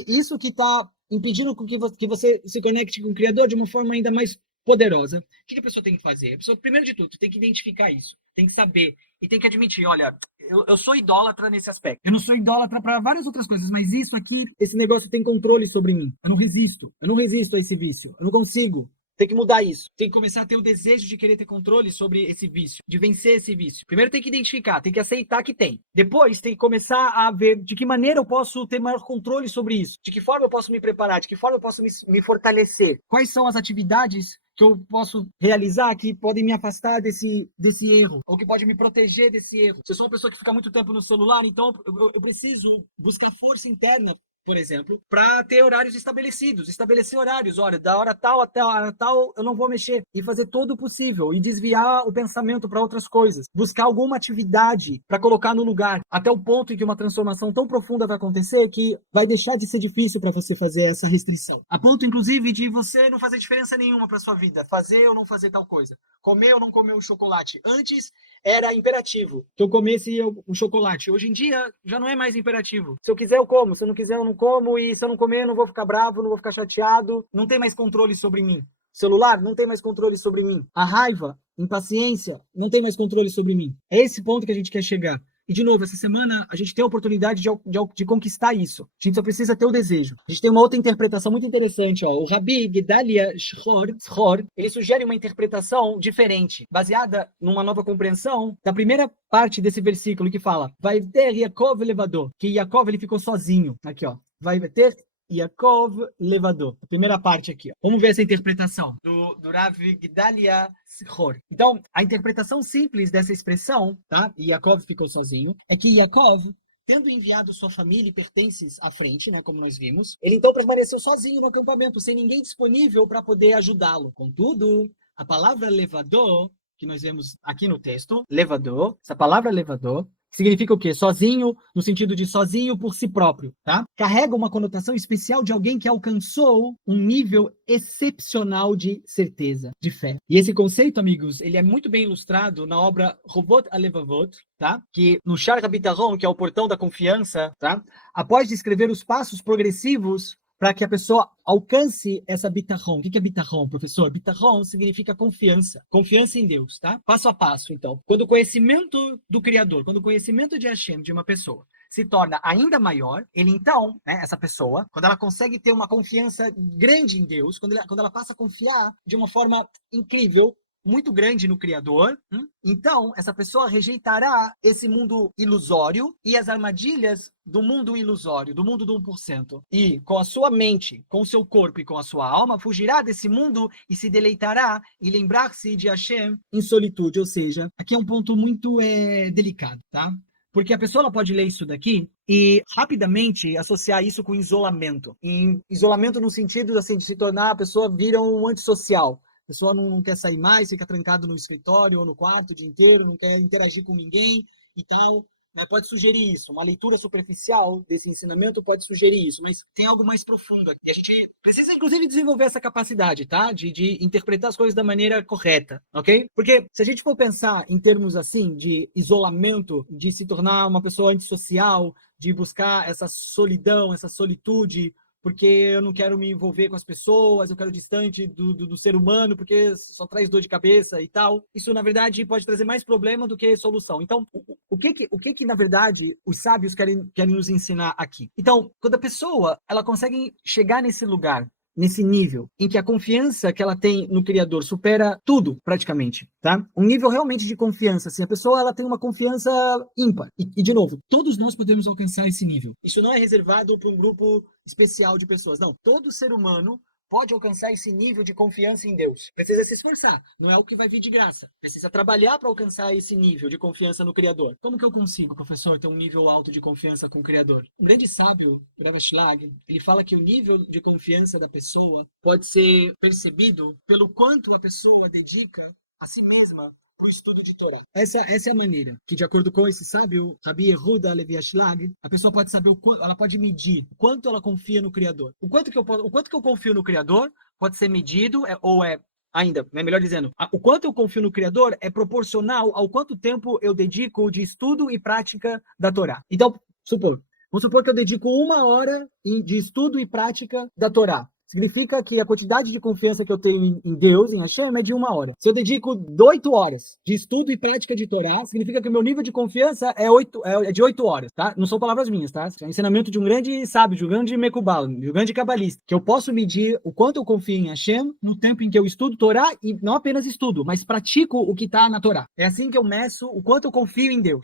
isso que está impedindo que você se conecte com o Criador de uma forma ainda mais poderosa. O que a pessoa tem que fazer? A pessoa, primeiro de tudo, tem que identificar isso, tem que saber e tem que admitir, olha, eu sou idólatra nesse aspecto. Eu não sou idólatra para várias outras coisas, mas isso aqui, esse negócio tem controle sobre mim. Eu não resisto a esse vício, eu não consigo. Tem que mudar isso. Tem que começar a ter o desejo de querer ter controle sobre esse vício, de vencer esse vício. Primeiro tem que identificar, tem que aceitar que tem. Depois tem que começar a ver de que maneira eu posso ter maior controle sobre isso. De que forma eu posso me preparar, de que forma eu posso me fortalecer. Quais são as atividades que eu posso realizar que podem me afastar desse erro, ou que pode me proteger desse erro. Se eu sou uma pessoa que fica muito tempo no celular, então eu preciso buscar força interna, por exemplo, para ter horários estabelecidos, estabelecer horários, olha, da hora tal até a hora tal eu não vou mexer, e fazer todo o possível, e desviar o pensamento para outras coisas, buscar alguma atividade para colocar no lugar, até o ponto em que uma transformação tão profunda vai acontecer que vai deixar de ser difícil para você fazer essa restrição, a ponto, inclusive, de você não fazer diferença nenhuma para sua vida, fazer ou não fazer tal coisa, comer ou não comer o chocolate. Antes era imperativo que eu comesse o chocolate, hoje em dia já não é mais imperativo, se eu quiser eu como, se eu não quiser eu não como, e se eu não comer, eu não vou ficar bravo, não vou ficar chateado, não tem mais controle sobre mim. Celular não tem mais controle sobre mim. A raiva, impaciência, não tem mais controle sobre mim. É esse ponto que a gente quer chegar. E, de novo, essa semana a gente tem a oportunidade de conquistar isso. A gente só precisa ter o desejo. A gente tem uma outra interpretação muito interessante. Ó. O Rabbi Gedalia Schor, ele sugere uma interpretação diferente, baseada numa nova compreensão da primeira parte desse versículo que fala vai ter Yaakov levador, que Yaakov ele ficou sozinho. Aqui, ó. Vai ter Yaakov levador. A primeira parte aqui. Ó. Vamos ver essa interpretação do Rav Gedalia Schor. Então, a interpretação simples dessa expressão, tá? Yaakov ficou sozinho, é que Yaakov, tendo enviado sua família e pertences à frente, né, como nós vimos, ele então permaneceu sozinho no acampamento, sem ninguém disponível para poder ajudá-lo. Contudo, a palavra levador, que nós vemos aqui no texto, levador, essa palavra levador, significa o quê? Sozinho, no sentido de sozinho por si próprio, tá? Carrega uma conotação especial de alguém que alcançou um nível excepcional de certeza, de fé. E esse conceito, amigos, ele é muito bem ilustrado na obra Rovot Alevavot, tá? Que no Shar HaBitachon, que é o portão da confiança, tá? Após descrever os passos progressivos para que a pessoa alcance essa bitachon. O que é bitachon, professor? Bitachon significa confiança. Confiança em Deus, tá? Passo a passo, então. Quando o conhecimento do Criador, quando o conhecimento de Hashem, de uma pessoa, se torna ainda maior, ele então, né, essa pessoa, quando ela consegue ter uma confiança grande em Deus, quando ela passa a confiar de uma forma incrível, muito grande no Criador, então essa pessoa rejeitará esse mundo ilusório e as armadilhas do mundo ilusório, do mundo do 1%. E com a sua mente, com o seu corpo e com a sua alma, fugirá desse mundo e se deleitará e lembrar-se de Hashem em solitude. Ou seja, aqui é um ponto muito delicado, tá? Porque a pessoa ela pode ler isso daqui e rapidamente associar isso com isolamento. Isolamento no sentido assim, de se tornar, a pessoa vira um antissocial. A pessoa não quer sair mais, fica trancado no escritório ou no quarto o dia inteiro, não quer interagir com ninguém e tal. Mas pode sugerir isso. Uma leitura superficial desse ensinamento pode sugerir isso, mas tem algo mais profundo aqui. E a gente precisa, inclusive, desenvolver essa capacidade, tá? De interpretar as coisas da maneira correta, ok? Porque se a gente for pensar em termos assim, de isolamento, de se tornar uma pessoa antissocial, de buscar essa solidão, essa solitude, porque eu não quero me envolver com as pessoas, eu quero distante do ser humano, porque só traz dor de cabeça e tal. Isso, na verdade, pode trazer mais problema do que solução. Então, o que na verdade, os sábios querem nos ensinar aqui? Então, quando a pessoa, ela consegue chegar nesse lugar, nesse nível, em que a confiança que ela tem no Criador supera tudo, praticamente, tá? Um nível realmente de confiança, assim, a pessoa, ela tem uma confiança ímpar. E de novo, todos nós podemos alcançar esse nível. Isso não é reservado para um grupo especial de pessoas, não. Todo ser humano pode alcançar esse nível de confiança em Deus? Precisa se esforçar, não é o que vai vir de graça. Precisa trabalhar para alcançar esse nível de confiança no Criador. Como que eu consigo, professor, ter um nível alto de confiança com o Criador? Um grande sábio, Rav Shlag, ele fala que o nível de confiança da pessoa pode ser percebido pelo quanto a pessoa dedica a si mesma o estudo de Torá. Essa é a maneira que, de acordo com esse sábio, Rabi Yehuda Levi Ashlag, a pessoa pode saber ela pode medir o quanto ela confia no Criador. O quanto que eu confio no Criador pode ser medido, ainda, né, melhor dizendo, o quanto eu confio no Criador é proporcional ao quanto tempo eu dedico de estudo e prática da Torá. Então, vamos supor que eu dedico 1 hora de estudo e prática da Torá. Significa que a quantidade de confiança que eu tenho em Deus, em Hashem, é de 1 hora. Se eu dedico 8 horas de estudo e prática de Torá, significa que o meu nível de confiança é de 8 horas, tá? Não são palavras minhas, tá? É um ensinamento de um grande sábio, de um grande Mekubal, de um grande cabalista, que eu posso medir o quanto eu confio em Hashem no tempo em que eu estudo Torá, e não apenas estudo, mas pratico o que está na Torá. É assim que eu meço o quanto eu confio em Deus.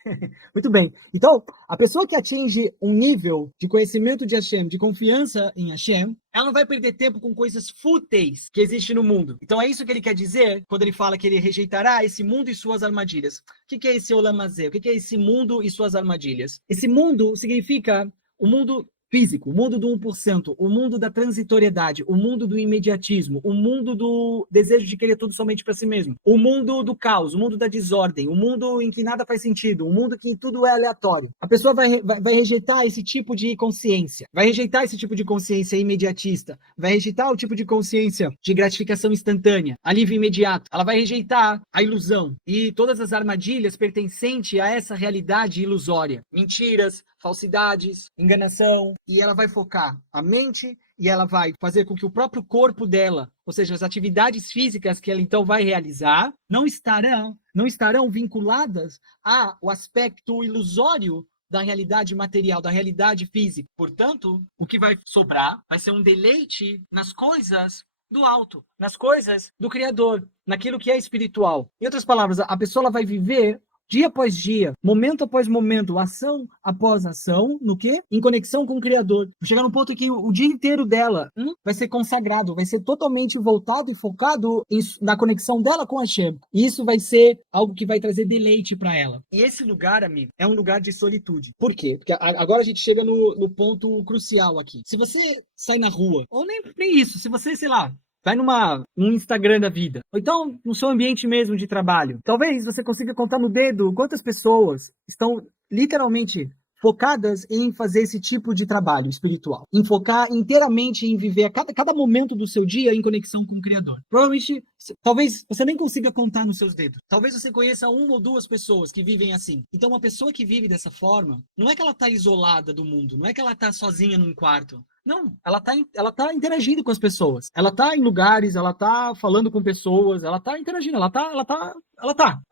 Muito bem. Então, a pessoa que atinge um nível de conhecimento de Hashem, de confiança em Hashem, ela não vai perder tempo com coisas fúteis que existem no mundo. Então é isso que ele quer dizer quando ele fala que ele rejeitará esse mundo e suas armadilhas. O que é esse Olam Hazé? O que é esse mundo e suas armadilhas? Esse mundo significa o mundo físico, o mundo do 1%, o mundo da transitoriedade, o mundo do imediatismo, o mundo do desejo de querer tudo somente para si mesmo, o mundo do caos, o mundo da desordem, o mundo em que nada faz sentido, o mundo em que tudo é aleatório. A pessoa vai rejeitar esse tipo de consciência, vai rejeitar esse tipo de consciência imediatista, vai rejeitar o tipo de consciência de gratificação instantânea, alívio imediato. Ela vai rejeitar a ilusão e todas as armadilhas pertencentes a essa realidade ilusória. Mentiras, falsidades, enganação, e ela vai focar a mente e ela vai fazer com que o próprio corpo dela, ou seja, as atividades físicas que ela então vai realizar, não estarão vinculadas ao aspecto ilusório da realidade material, da realidade física. Portanto, o que vai sobrar vai ser um deleite nas coisas do alto, nas coisas do Criador, naquilo que é espiritual. Em outras palavras, a pessoa ela vai viver dia após dia, momento após momento, ação após ação, no quê? Em conexão com o Criador. Vai chegar num ponto que o dia inteiro dela vai ser consagrado, vai ser totalmente voltado e focado na conexão dela com Hashem. E isso vai ser algo que vai trazer deleite para ela. E esse lugar, amigo, é um lugar de solitude. Por quê? Porque agora a gente chega no ponto crucial aqui. Se você sai na rua, ou nem isso, se você, sei lá, vai num Instagram da vida. Ou então, no seu ambiente mesmo de trabalho. Talvez você consiga contar no dedo quantas pessoas estão literalmente focadas em fazer esse tipo de trabalho espiritual. Em focar inteiramente em viver cada momento do seu dia em conexão com o Criador. Provavelmente, talvez você nem consiga contar nos seus dedos. Talvez você conheça 1 ou 2 pessoas que vivem assim. Então, uma pessoa que vive dessa forma, não é que ela está isolada do mundo, não é que ela está sozinha num quarto. Não, ela tá interagindo com as pessoas. Ela tá em lugares, ela tá falando com pessoas, ela tá interagindo, ela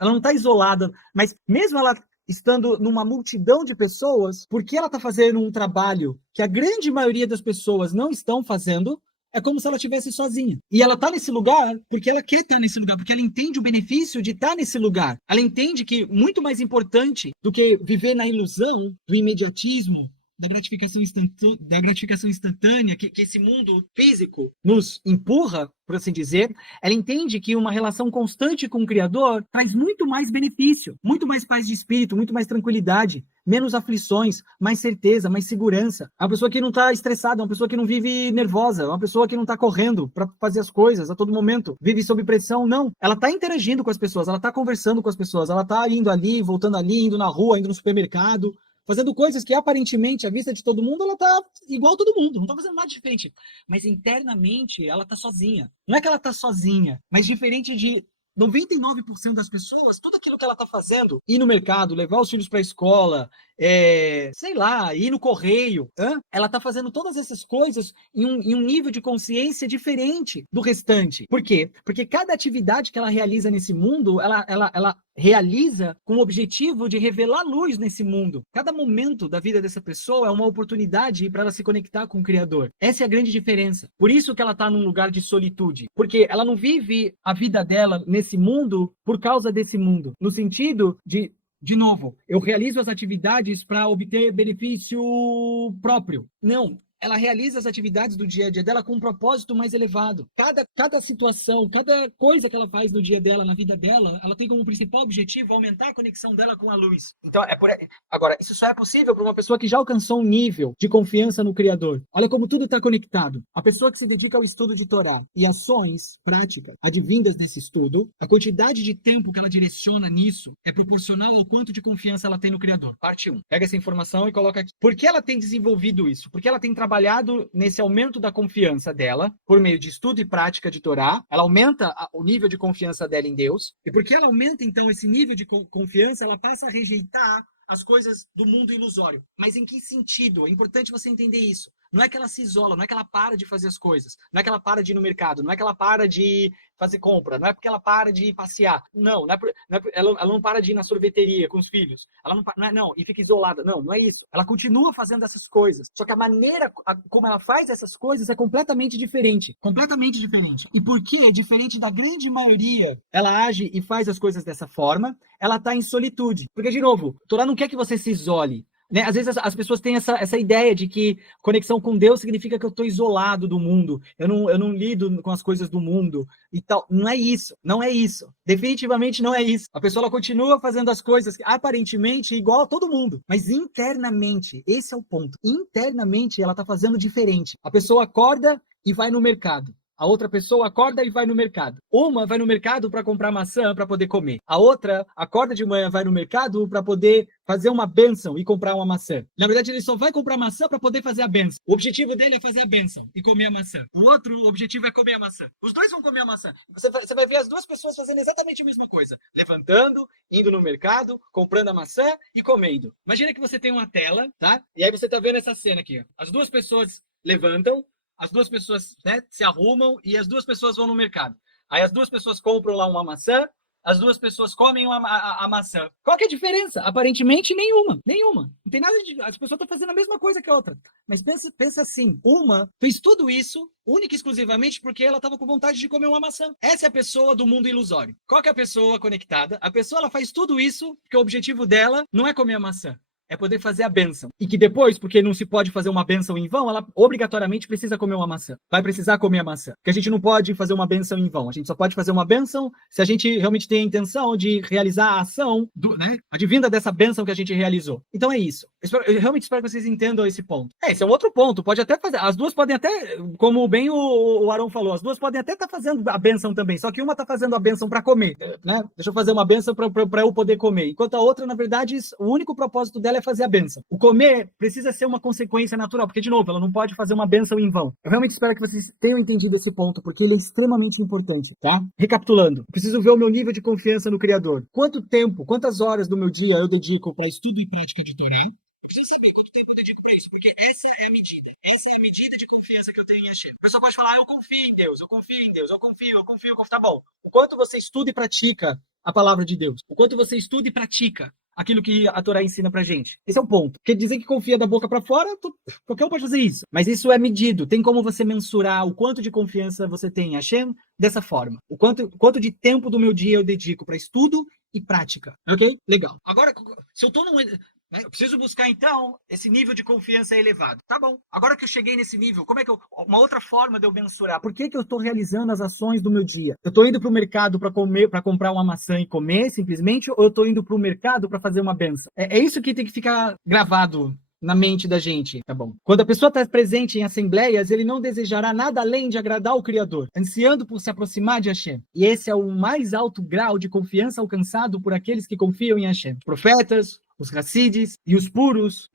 não tá isolada, mas mesmo ela estando numa multidão de pessoas, porque ela tá fazendo um trabalho que a grande maioria das pessoas não estão fazendo, é como se ela estivesse sozinha. E ela tá nesse lugar porque ela quer estar nesse lugar, porque ela entende o benefício de estar nesse lugar. Ela entende que muito mais importante do que viver na ilusão do imediatismo, da gratificação instantânea que esse mundo físico nos empurra, por assim dizer, ela entende que uma relação constante com o Criador traz muito mais benefício, muito mais paz de espírito, muito mais tranquilidade, menos aflições, mais certeza, mais segurança. É uma pessoa que não está estressada, é uma pessoa que não vive nervosa, é uma pessoa que não está correndo para fazer as coisas a todo momento, vive sob pressão, não. Ela está interagindo com as pessoas, ela está conversando com as pessoas, ela está indo ali, voltando ali, indo na rua, indo no supermercado, fazendo coisas que aparentemente, à vista de todo mundo, ela tá igual a todo mundo, não tá fazendo nada diferente. Mas internamente, ela tá sozinha. Não é que ela tá sozinha, mas diferente de 99% das pessoas, tudo aquilo que ela tá fazendo, ir no mercado, levar os filhos para a escola, sei lá, ir no correio, ela tá fazendo todas essas coisas em um nível de consciência diferente do restante. Por quê? Porque cada atividade que ela realiza nesse mundo, ela realiza com o objetivo de revelar luz nesse mundo. Cada momento da vida dessa pessoa é uma oportunidade para ela se conectar com o Criador. Essa é a grande diferença. Por isso que ela está num lugar de solitude. Porque ela não vive a vida dela nesse mundo por causa desse mundo. No sentido de novo, eu realizo as atividades para obter benefício próprio. Não. ela realiza as atividades do dia a dia dela com um propósito mais elevado. Cada situação, cada coisa que ela faz no dia dela, na vida dela, ela tem como principal objetivo aumentar a conexão dela com a luz. Então, agora, isso só é possível para uma pessoa que já alcançou um nível de confiança no Criador. Olha como tudo está conectado. A pessoa que se dedica ao estudo de Torá e ações práticas advindas desse estudo, a quantidade de tempo que ela direciona nisso é proporcional ao quanto de confiança ela tem no Criador. Parte 1. Pega essa informação e coloca aqui. Por que ela tem desenvolvido isso? Porque ela tem trabalhado nesse aumento da confiança dela por meio de estudo e prática de Torá. Ela aumenta o nível de confiança dela em Deus. E porque ela aumenta, então, esse nível de confiança, ela passa a rejeitar as coisas do mundo ilusório. Mas em que sentido? É importante você entender isso. Não é que ela se isola, não é que ela para de fazer as coisas, não é que ela para de ir no mercado, não é que ela para de fazer compra, não é porque ela para de passear. Ela não para de ir na sorveteria com os filhos. Ela não, e fica isolada. Não é isso. Ela continua fazendo essas coisas. Só que a maneira como ela faz essas coisas é completamente diferente. Completamente diferente. E por que, diferente da grande maioria, ela age e faz as coisas dessa forma? Ela está em solitude. Porque, de novo, Torá não quer que você se isole. Né? Às vezes as pessoas têm essa ideia de que conexão com Deus significa que eu estou isolado do mundo, eu não lido com as coisas do mundo e tal. Não é isso, não é isso. Definitivamente não é isso. A pessoa ela continua fazendo as coisas aparentemente igual a todo mundo, mas internamente, esse é o ponto. Internamente ela está fazendo diferente. A pessoa acorda e vai no mercado. A outra pessoa acorda e vai no mercado. Uma vai no mercado para comprar maçã para poder comer. A outra acorda de manhã, vai no mercado para poder fazer uma bênção e comprar uma maçã. Na verdade, ele só vai comprar maçã para poder fazer a bênção. O objetivo dele é fazer a bênção e comer a maçã. O outro objetivo é comer a maçã. Os dois vão comer a maçã. Você vai ver as duas pessoas fazendo exatamente a mesma coisa. Levantando, indo no mercado, comprando a maçã e comendo. Imagina que você tem uma tela, tá? E aí você tá vendo essa cena aqui. Ó. As duas pessoas levantam, as duas pessoas, né, se arrumam e as duas pessoas vão no mercado. Aí as duas pessoas compram lá uma maçã, as duas pessoas comem a maçã. Qual que é a diferença? Aparentemente, nenhuma. Nenhuma. Não tem nada de... As pessoas estão fazendo a mesma coisa que a outra. Mas pensa assim, uma fez tudo isso única e exclusivamente porque ela estava com vontade de comer uma maçã. Essa é a pessoa do mundo ilusório. Qual que é a pessoa conectada? A pessoa ela faz tudo isso porque o objetivo dela não é comer a maçã. É poder fazer a bênção. E que depois, porque não se pode fazer uma bênção em vão, ela obrigatoriamente precisa comer uma maçã. Vai precisar comer a maçã. Porque a gente não pode fazer uma bênção em vão. A gente só pode fazer uma bênção se a gente realmente tem a intenção de realizar a ação, advinda dessa bênção que a gente realizou. Então é isso. Eu realmente espero que vocês entendam esse ponto. Esse é um outro ponto. Pode até fazer. As duas podem até, como bem o Arão falou, as duas podem até estar fazendo a bênção também. Só que uma está fazendo a bênção para comer. Né? Deixa eu fazer uma bênção para eu poder comer. Enquanto a outra, na verdade, o único propósito dela é fazer a bênção. O comer precisa ser uma consequência natural, porque, de novo, ela não pode fazer uma bênção em vão. Eu realmente espero que vocês tenham entendido esse ponto, porque ele é extremamente importante, tá? Recapitulando, preciso ver o meu nível de confiança no Criador. Quanto tempo, quantas horas do meu dia eu dedico para estudo e prática de Torá? Eu preciso saber quanto tempo eu dedico para isso, porque essa é a medida. Essa é a medida de confiança que eu tenho em Hashem. A pessoa pode falar, eu confio em Deus, eu confio em Deus, eu confio. Tá bom. O quanto você estuda e pratica a palavra de Deus, o quanto você estuda e pratica aquilo que a Torá ensina pra gente. Esse é um ponto. Porque dizer que confia da boca pra fora, qualquer um pode fazer isso. Mas isso é medido. Tem como você mensurar o quanto de confiança você tem em Hashem dessa forma. O quanto de tempo do meu dia eu dedico para estudo e prática. Ok? Legal. Agora, se eu tô num... Eu preciso buscar, então, esse nível de confiança elevado. Tá bom. Agora que eu cheguei nesse nível, como é que uma outra forma de eu mensurar? Por que eu estou realizando as ações do meu dia? Eu estou indo para o mercado para comprar uma maçã e comer, simplesmente, ou eu estou indo para o mercado para fazer uma benção? É isso que tem que ficar gravado na mente da gente, tá bom? Quando a pessoa está presente em assembleias, ele não desejará nada além de agradar o Criador, ansiando por se aproximar de Hashem. E esse é o mais alto grau de confiança alcançado por aqueles que confiam em Hashem. Profetas, os Hassides e os puros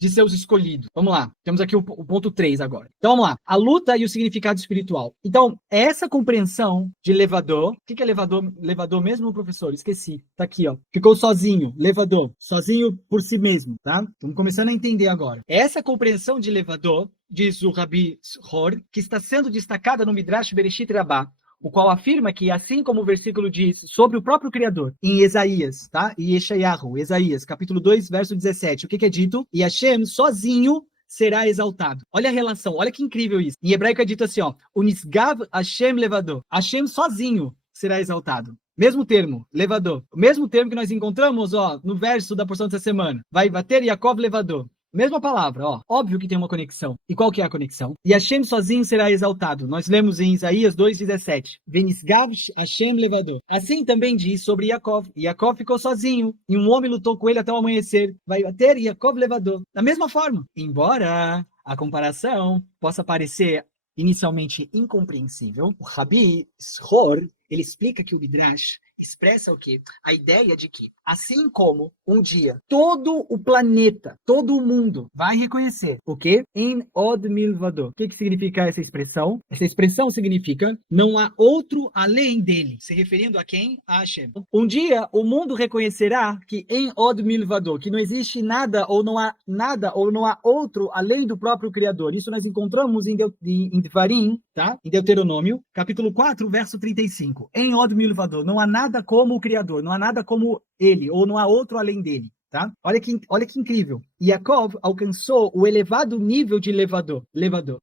de seus escolhidos. Vamos lá, temos aqui o ponto 3 agora. Então vamos lá, a luta e o significado espiritual. Então, essa compreensão de levador, o que é levador? Levador mesmo, professor? Esqueci, tá aqui, ó. Ficou sozinho, levador, sozinho por si mesmo, tá? Estamos começando a entender agora. Essa compreensão de levador, diz o Rabi Hor, que está sendo destacada no Midrash Bereshit Rabbah, o qual afirma que, assim como o versículo diz sobre o próprio Criador, em Isaías, tá? E Yeshayahu, Isaías, capítulo 2, verso 17, o que é dito? E Hashem sozinho será exaltado. Olha a relação, olha que incrível isso. Em hebraico é dito assim, ó, Unisgav Hashem levador. Hashem sozinho será exaltado. Mesmo termo, levador. O mesmo termo que nós encontramos, ó, no verso da porção dessa semana. Vai bater Yaakov levador. mesma palavra, ó. Óbvio que tem uma conexão. E qual que é a conexão? E Hashem sozinho será exaltado. Nós lemos em Isaías 2,17. Venisgav Hashem levador. Assim também diz sobre Yaakov. Yaakov ficou sozinho, e um homem lutou com ele até o amanhecer. Vai ter Yaakov levador. Da mesma forma, embora a comparação possa parecer inicialmente incompreensível, o Rabi Shor, ele explica que o Midrash expressa o quê? A ideia de que, assim como um dia todo o planeta, todo o mundo vai reconhecer o quê? Em od milvado. O que significa essa expressão? Essa expressão significa não há outro além dele. Se referindo a quem? A Hashem. Um dia o mundo reconhecerá que em od milvado, que não existe nada ou não há outro além do próprio Criador. Isso nós encontramos em Devarim, tá? Em Deuteronômio, capítulo 4, verso 35. Em od milvado, não há nada como o Criador, não há nada como ele, ou não há outro além dele, tá? Olha que incrível. Yaakov alcançou o elevado nível de levador,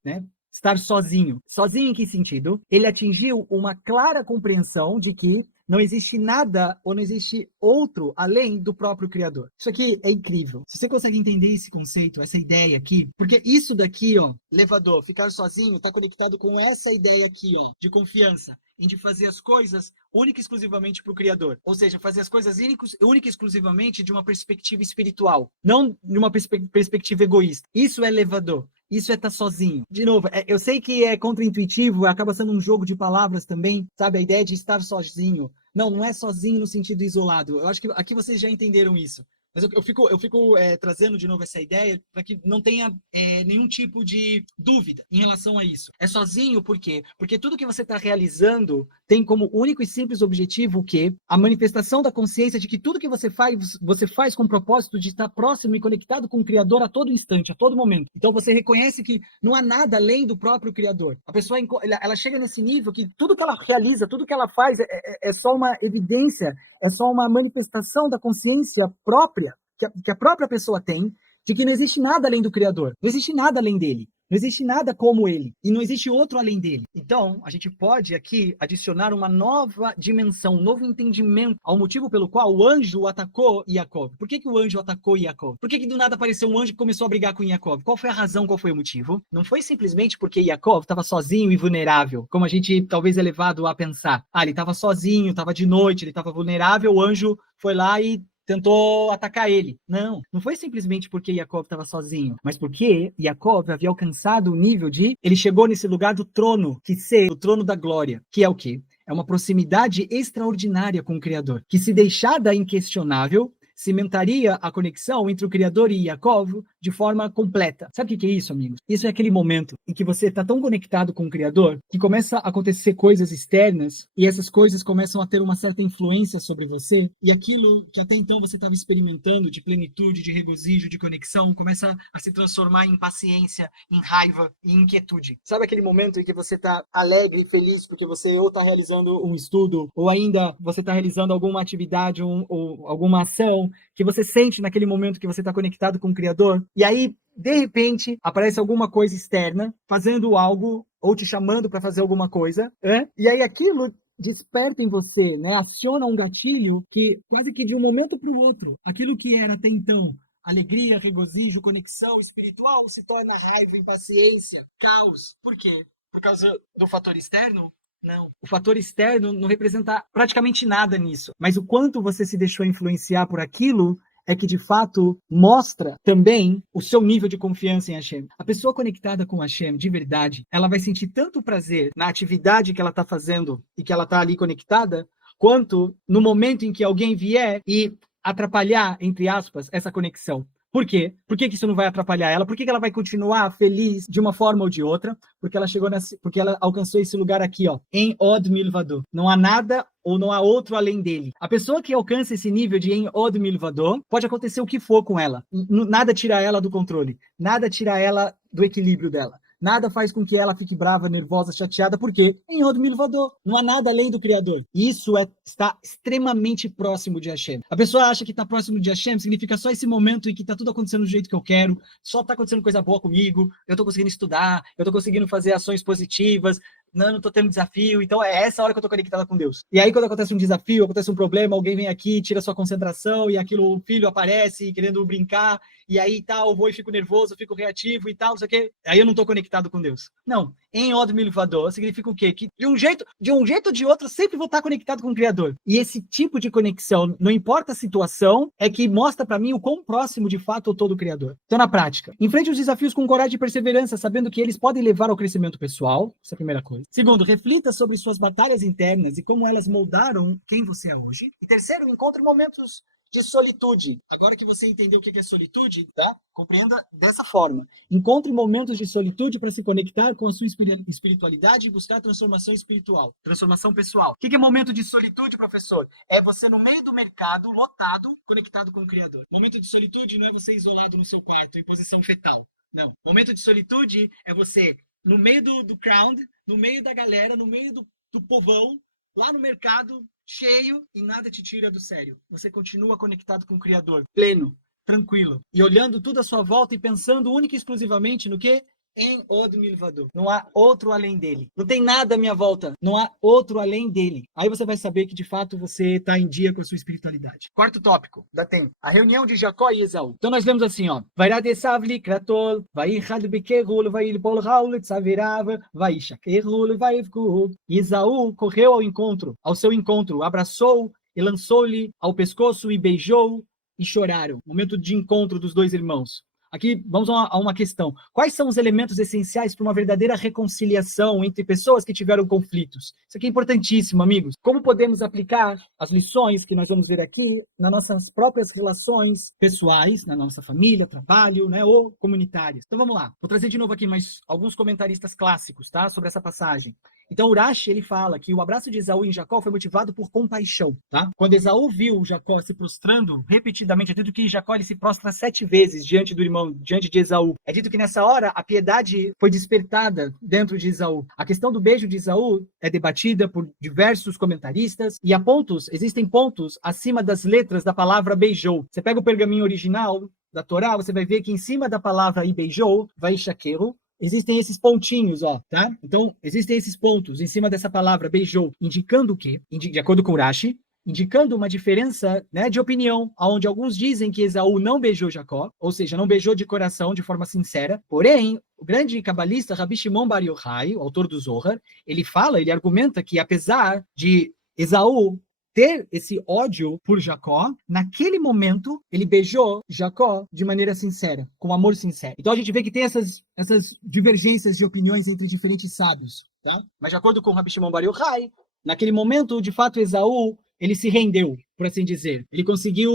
né? Estar sozinho. Sozinho em que sentido? Ele atingiu uma clara compreensão de que não existe nada ou não existe outro além do próprio Criador. Isso aqui é incrível. Se você consegue entender esse conceito, essa ideia aqui, porque isso daqui, ó, levador, ficar sozinho, está conectado com essa ideia aqui, ó, de confiança, em de fazer as coisas única e exclusivamente para o Criador. Ou seja, fazer as coisas única e exclusivamente de uma perspectiva espiritual, não de uma perspectiva egoísta. Isso é levador. Isso é estar sozinho. De novo, eu sei que é contraintuitivo, acaba sendo um jogo de palavras também, sabe? A ideia de estar sozinho. Não é sozinho no sentido isolado. Eu acho que aqui vocês já entenderam isso. Mas eu fico trazendo de novo essa ideia para que não tenha nenhum tipo de dúvida em relação a isso. É sozinho por quê? Porque tudo que você está realizando tem como único e simples objetivo o quê? A manifestação da consciência de que tudo que você faz com o propósito de estar próximo e conectado com o Criador a todo instante, a todo momento. Então você reconhece que não há nada além do próprio Criador. A pessoa ela chega nesse nível que tudo que ela realiza, tudo que ela faz é só uma evidência, é só uma manifestação da consciência própria que a própria pessoa tem, de que não existe nada além do Criador, não existe nada além dele, não existe nada como ele, e não existe outro além dele. Então, a gente pode aqui adicionar uma nova dimensão, um novo entendimento ao motivo pelo qual o anjo atacou Yaakov. Por que o anjo atacou Yaakov? Por que do nada apareceu um anjo que começou a brigar com Yaakov? Qual foi a razão, qual foi o motivo? Não foi simplesmente porque Yaakov estava sozinho e vulnerável, como a gente talvez é levado a pensar. Ele estava sozinho, estava de noite, ele estava vulnerável, o anjo foi lá e tentou atacar ele. Não foi simplesmente porque Yaakov estava sozinho, mas porque Yaakov havia alcançado o nível de... Ele chegou nesse lugar do trono, que é o trono da glória, que é o quê? É uma proximidade extraordinária com o Criador, que se deixada inquestionável, cimentaria a conexão entre o Criador e Yaakov de forma completa. Sabe o que é isso, amigos? Isso é aquele momento em que você está tão conectado com o Criador que começa a acontecer coisas externas e essas coisas começam a ter uma certa influência sobre você e aquilo que até então você estava experimentando de plenitude, de regozijo, de conexão, começa a se transformar em paciência, em raiva, em inquietude. Sabe aquele momento em que você está alegre e feliz porque você ou está realizando um estudo ou ainda você está realizando alguma atividade ou alguma ação que você sente naquele momento que você está conectado com o Criador, e aí, de repente, aparece alguma coisa externa, fazendo algo, ou te chamando para fazer alguma coisa, e aí aquilo desperta em você, né? Aciona um gatilho que, quase que de um momento para o outro, aquilo que era até então alegria, regozijo, conexão espiritual, se torna raiva, impaciência, caos. Por quê? Por causa do fator externo? Não. O fator externo não representa praticamente nada nisso. Mas o quanto você se deixou influenciar por aquilo é que, de fato, mostra também o seu nível de confiança em Hashem. A pessoa conectada com Hashem, de verdade, ela vai sentir tanto prazer na atividade que ela está fazendo e que ela está ali conectada, quanto no momento em que alguém vier e atrapalhar, entre aspas, essa conexão. Por quê? Por que isso não vai atrapalhar ela? Por que ela vai continuar feliz de uma forma ou de outra? Porque ela porque ela alcançou esse lugar aqui, ó, em Od Milvado. Não há nada ou não há outro além dele. A pessoa que alcança esse nível de em Od Milvado, pode acontecer o que for com ela. Nada tira ela do controle. Nada tira ela do equilíbrio dela. Nada faz com que ela fique brava, nervosa, chateada, porque em Od Milvado não há nada além do Criador. E isso está extremamente próximo de Hashem. A pessoa acha que está próximo de Hashem significa só esse momento em que está tudo acontecendo do jeito que eu quero, só está acontecendo coisa boa comigo, eu estou conseguindo estudar, eu estou conseguindo fazer ações positivas. não tô tendo desafio, então é essa hora que eu tô conectada com Deus. E aí, quando acontece um desafio, acontece um problema, alguém vem aqui, tira sua concentração, e aquilo, o filho aparece querendo brincar, e aí tal, eu vou e fico nervoso, eu fico reativo e tal, não sei o quê. Aí eu não tô conectado com Deus. Não. Em Od Milvado significa o quê? Que de um jeito ou de outro, eu sempre vou estar conectado com o Criador. E esse tipo de conexão, não importa a situação, é que mostra para mim o quão próximo de fato eu tô do Criador. Então, na prática, enfrente os desafios com coragem e perseverança, sabendo que eles podem levar ao crescimento pessoal. Essa é a primeira coisa. Segundo, reflita sobre suas batalhas internas e como elas moldaram quem você é hoje. E terceiro, encontre momentos de solitude. Agora que você entendeu o que é solitude, tá? Compreenda dessa forma. Encontre momentos de solitude para se conectar com a sua espiritualidade e buscar transformação espiritual, transformação pessoal. O que é momento de solitude, professor? É você no meio do mercado, lotado, conectado com o Criador. Momento de solitude não é você isolado no seu quarto, em posição fetal. Não. Momento de solitude é você no meio do crowd, no meio da galera, no meio do povão, lá no mercado, cheio, e nada te tira do sério. Você continua conectado com o Criador, pleno, tranquilo, e olhando tudo à sua volta e pensando única e exclusivamente no quê? Em Od Milvado. Não há outro além dele. Não tem nada à minha volta. Não há outro além dele. Aí você vai saber que, de fato, você está em dia com a sua espiritualidade. Quarto tópico. Dá tempo. A reunião de Jacó e Esaú. Então nós lemos assim, ó. Vairad Esav likratol, vaichad bekerul, vailpol raul tzaverav, vaishakerul, vaivku. Esaú correu ao seu encontro, abraçou e lançou-lhe ao pescoço e beijou e choraram. Momento de encontro dos dois irmãos. Aqui vamos a uma questão. Quais são os elementos essenciais para uma verdadeira reconciliação entre pessoas que tiveram conflitos? Isso aqui é importantíssimo, amigos. Como podemos aplicar as lições que nós vamos ver aqui nas nossas próprias relações pessoais, na nossa família, trabalho, né, ou comunitárias? Então vamos lá. Vou trazer de novo aqui mais alguns comentaristas clássicos, tá, sobre essa passagem. Então, Urashi, ele fala que o abraço de Esaú em Jacó foi motivado por compaixão, tá? Quando Esaú viu Jacó se prostrando repetidamente, é dito que Jacó ele se prostra 7 vezes diante do irmão, diante de Esaú. É dito que nessa hora a piedade foi despertada dentro de Esaú. A questão do beijo de Esaú é debatida por diversos comentaristas e existem pontos acima das letras da palavra beijou. Você pega o pergaminho original da Torá, você vai ver que em cima da palavra e beijou, vai shakeru, existem esses pontinhos, ó, tá? Então, existem esses pontos em cima dessa palavra beijou, indicando o quê? De acordo com Urashi, indicando uma diferença, né, de opinião, onde alguns dizem que Esaú não beijou Jacó, ou seja, não beijou de coração, de forma sincera. Porém, o grande cabalista Rabi Shimon Bar Yochai, o autor do Zohar, ele argumenta que apesar de Esaú ter esse ódio por Jacó, naquele momento, ele beijou Jacó de maneira sincera, com amor sincero. Então a gente vê que tem essas divergências de opiniões entre diferentes sábios, tá? Mas de acordo com Rabi Shimon Bar Yochai, naquele momento, de fato, Esaú, ele se rendeu, por assim dizer. Ele conseguiu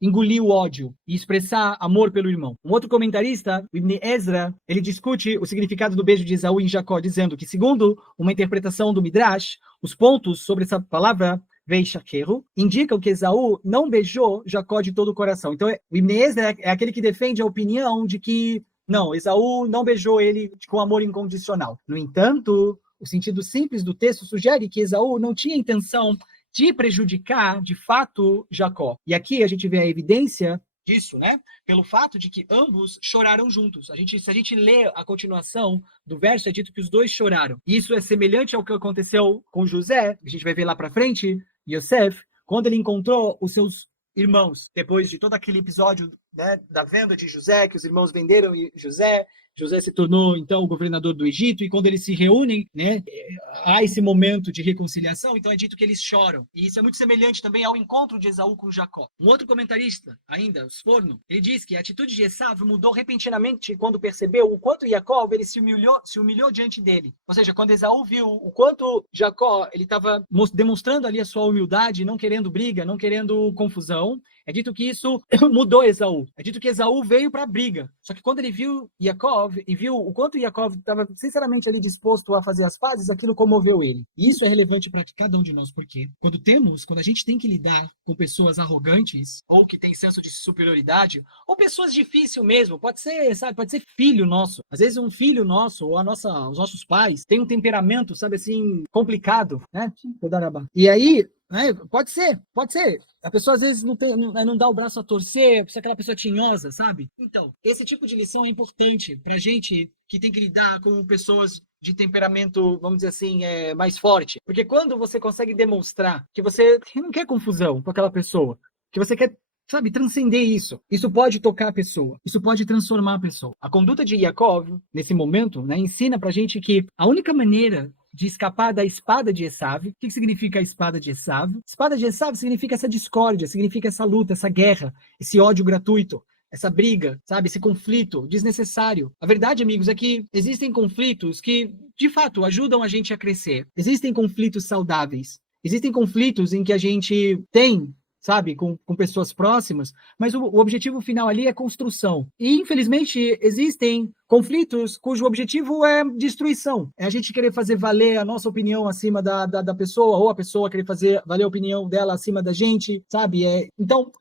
engolir o ódio e expressar amor pelo irmão. Um outro comentarista, o Ibn Ezra, ele discute o significado do beijo de Esaú em Jacó, dizendo que, segundo uma interpretação do Midrash, os pontos sobre essa palavra Veishakeru, indicam que Esaú não beijou Jacó de todo o coração. Então, o Ibn Ezra é aquele que defende a opinião de que, não, Esaú não beijou ele com amor incondicional. No entanto, o sentido simples do texto sugere que Esaú não tinha intenção de prejudicar, de fato, Jacó. E aqui a gente vê a evidência disso, né? Pelo fato de que ambos choraram juntos. Se a gente lê a continuação do verso, é dito que os dois choraram. E isso é semelhante ao que aconteceu com José, que a gente vai ver lá para frente, Yosef, quando ele encontrou os seus irmãos, depois de todo aquele episódio, né, da venda de José, que os irmãos venderam José se tornou, então, o governador do Egito, e quando eles se reúnem, né, há esse momento de reconciliação, então é dito que eles choram. E isso é muito semelhante também ao encontro de Esaú com Jacó. Um outro comentarista, ainda, Sforno, ele diz que a atitude de Esaú mudou repentinamente quando percebeu o quanto Jacó ele se humilhou diante dele. Ou seja, quando Esaú viu o quanto Jacó ele estava demonstrando ali a sua humildade, não querendo briga, não querendo confusão, é dito que isso mudou Esaú. É dito que Esaú veio para a briga. Só que quando ele viu Jacó e viu o quanto Jacó estava sinceramente ali disposto a fazer as pazes, aquilo comoveu ele. E isso é relevante para cada um de nós, porque quando a gente tem que lidar com pessoas arrogantes, ou que têm senso de superioridade, ou pessoas difíceis mesmo, pode ser, sabe, pode ser filho nosso. Às vezes um filho nosso, ou os nossos pais, tem um temperamento, sabe assim, complicado, né? E aí, Né? Pode ser, pode ser. A pessoa às vezes não dá o braço a torcer, precisa aquela pessoa tinhosa, sabe? Então, esse tipo de lição é importante pra gente que tem que lidar com pessoas de temperamento, vamos dizer assim, mais forte. Porque quando você consegue demonstrar que você não quer confusão com aquela pessoa, que você quer, sabe, transcender isso. Isso pode tocar a pessoa. Isso pode transformar a pessoa. A conduta de Yaakov, nesse momento, né, ensina pra gente que a única maneira de escapar da espada de Esav. O que significa a espada de Esav? Espada de Esav significa essa discórdia, significa essa luta, essa guerra, esse ódio gratuito, essa briga, sabe? Esse conflito desnecessário. A verdade, amigos, é que existem conflitos que, de fato, ajudam a gente a crescer. Existem conflitos saudáveis. Existem conflitos em que a gente tem, sabe, com pessoas próximas, mas o objetivo final ali é construção. E, infelizmente, existem conflitos cujo objetivo é destruição. É a gente querer fazer valer a nossa opinião acima da pessoa, ou a pessoa querer fazer valer a opinião dela acima da gente, sabe? Então,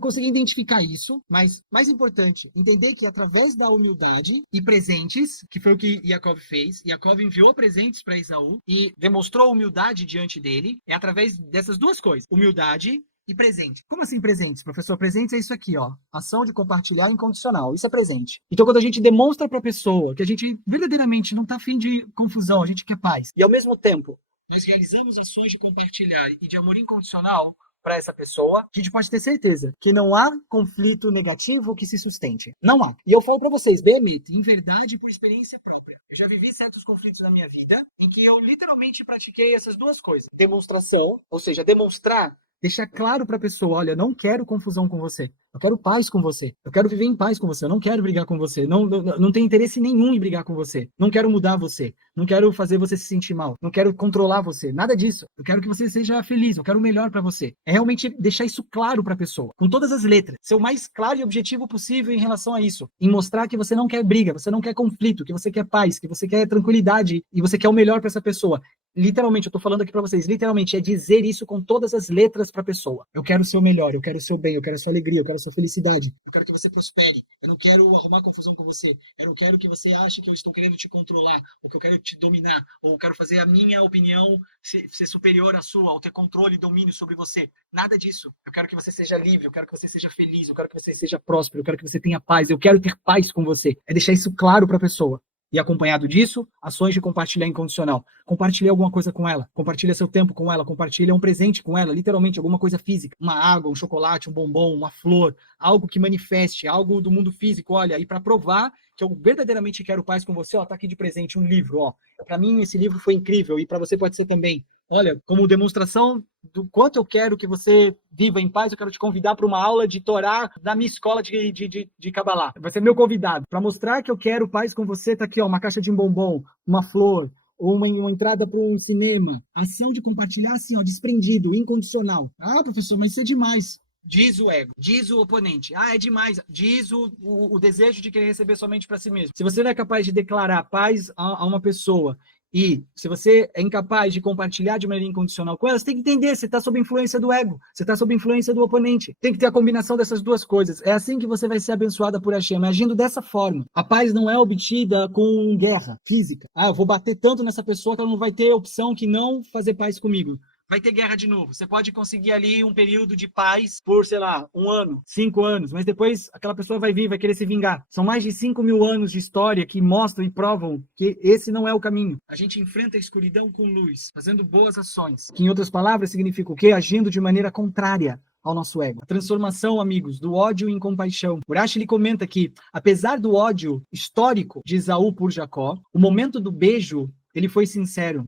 conseguir identificar isso, mas, mais importante, entender que através da humildade e presentes, que foi o que Yaakov fez, Yaakov enviou presentes para Esaú e demonstrou humildade diante dele, é através dessas duas coisas, humildade e presente. Como assim presentes, professor? Presentes é isso aqui, ó. Ação de compartilhar incondicional. Isso é presente. Então, quando a gente demonstra para a pessoa que a gente verdadeiramente não está afim de confusão, a gente quer paz, e ao mesmo tempo nós realizamos ações de compartilhar e de amor incondicional para essa pessoa, a gente pode ter certeza que não há conflito negativo que se sustente. Não há. E eu falo para vocês, Beemit, em verdade, por experiência própria. Eu já vivi certos conflitos na minha vida em que eu literalmente pratiquei essas duas coisas. Demonstração, ou seja, demonstrar, deixar claro para a pessoa, olha, não quero confusão com você. Eu quero paz com você. Eu quero viver em paz com você. Eu não quero brigar com você. Não tenho interesse nenhum em brigar com você. Não quero mudar você. Não quero fazer você se sentir mal. Não quero controlar você. Nada disso. Eu quero que você seja feliz. Eu quero o melhor para você. É realmente deixar isso claro para a pessoa, com todas as letras. Ser o mais claro e objetivo possível em relação a isso. Em mostrar que você não quer briga, você não quer conflito, que você quer paz, que você quer tranquilidade e você quer o melhor para essa pessoa. Literalmente, eu tô falando aqui para vocês, literalmente é dizer isso com todas as letras para a pessoa. Eu quero o seu melhor, eu quero o seu bem, eu quero a sua alegria, eu quero a sua felicidade. Eu quero que você prospere. Eu não quero arrumar confusão com você. Eu não quero que você ache que eu estou querendo te controlar, ou que eu quero te dominar, ou eu quero fazer a minha opinião ser superior à sua, ou ter controle e domínio sobre você. Nada disso. Eu quero que você seja livre, eu quero que você seja feliz, eu quero que você seja próspero, eu quero que você tenha paz, eu quero ter paz com você. É deixar isso claro para a pessoa. E acompanhado disso, ações de compartilhar incondicional. Compartilhe alguma coisa com ela, compartilha seu tempo com ela, compartilha um presente com ela, literalmente alguma coisa física, uma água, um chocolate, um bombom, uma flor, algo que manifeste, algo do mundo físico, olha, e para provar que eu verdadeiramente quero paz com você, ó, tá aqui de presente um livro, ó. Para mim esse livro foi incrível e para você pode ser também. Olha, como demonstração do quanto eu quero que você viva em paz, eu quero te convidar para uma aula de Torá da minha escola de Kabbalah. Vai ser meu convidado. Para mostrar que eu quero paz com você, tá aqui, ó, uma caixa de bombom, uma flor, ou uma entrada para um cinema. Ação de compartilhar, assim, ó, desprendido, incondicional. Ah, professor, mas isso é demais. Diz o ego, diz o oponente. Ah, é demais. Diz o desejo de querer receber somente para si mesmo. Se você não é capaz de declarar paz a uma pessoa e se você é incapaz de compartilhar de maneira incondicional com ela, você tem que entender, você está sob influência do ego, você está sob influência do oponente. Tem que ter a combinação dessas duas coisas. É assim que você vai ser abençoada por Hashem, agindo dessa forma. A paz não é obtida com guerra física. Ah, eu vou bater tanto nessa pessoa que ela não vai ter opção que não fazer paz comigo. Vai ter guerra de novo. Você pode conseguir ali um período de paz por, sei lá, 1 ano, 5 anos, mas depois aquela pessoa vai vir, vai querer se vingar. São mais de 5.000 anos de história que mostram e provam que esse não é o caminho. A gente enfrenta a escuridão com luz, fazendo boas ações. Que, em outras palavras, significa o quê? Agindo de maneira contrária ao nosso ego. A transformação, amigos, do ódio em compaixão. Urashi, ele comenta que, apesar do ódio histórico de Esaú por Jacó, o momento do beijo ele foi sincero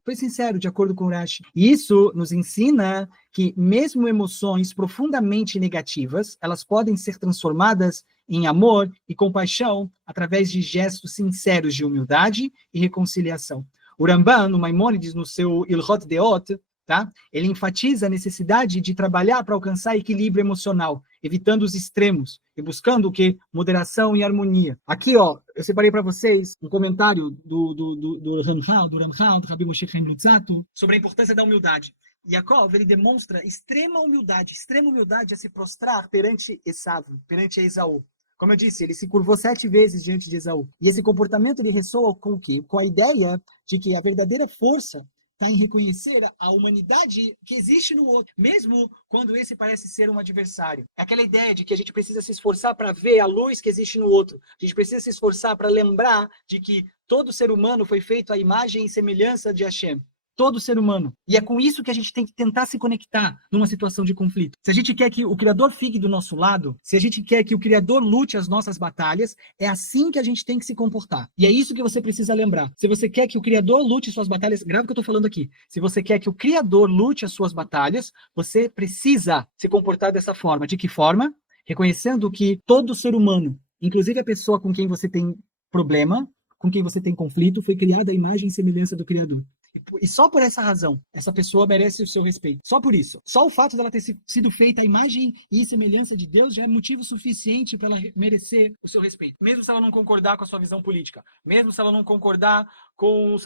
de acordo com Urashi. E isso nos ensina que mesmo emoções profundamente negativas, elas podem ser transformadas em amor e compaixão através de gestos sinceros de humildade e reconciliação. O Ramban, no Maimônides, no seu Ilhot Deot, tá? Ele enfatiza a necessidade de trabalhar para alcançar equilíbrio emocional, evitando os extremos e buscando o que? Moderação e harmonia. Aqui, ó, eu separei para vocês um comentário do Ramchal, do Rabbi Moshe Chaim Luzzatto, sobre a importância da humildade. Yaakov, ele demonstra extrema humildade a se prostrar perante Esav, perante Esaú. Como eu disse, ele se curvou 7 vezes diante de Esaú. E esse comportamento ele ressoa com o quê? Com a ideia de que a verdadeira força está em reconhecer a humanidade que existe no outro, mesmo quando esse parece ser um adversário. É aquela ideia de que a gente precisa se esforçar para ver a luz que existe no outro. A gente precisa se esforçar para lembrar de que todo ser humano foi feito à imagem e semelhança de Hashem. Todo ser humano. E é com isso que a gente tem que tentar se conectar numa situação de conflito. Se a gente quer que o Criador fique do nosso lado, se a gente quer que o Criador lute as nossas batalhas, é assim que a gente tem que se comportar. E é isso que você precisa lembrar. Se você quer que o Criador lute suas batalhas, grava o que eu estou falando aqui. Se você quer que o Criador lute as suas batalhas, você precisa se comportar dessa forma. De que forma? Reconhecendo que todo ser humano, inclusive a pessoa com quem você tem problema, com quem você tem conflito, foi criada à imagem e semelhança do Criador. E só por essa razão, essa pessoa merece o seu respeito. Só por isso. Só o fato dela ter sido feita à imagem e semelhança de Deus já é motivo suficiente para ela merecer o seu respeito. Mesmo se ela não concordar com a sua visão política. Mesmo se ela não concordar com,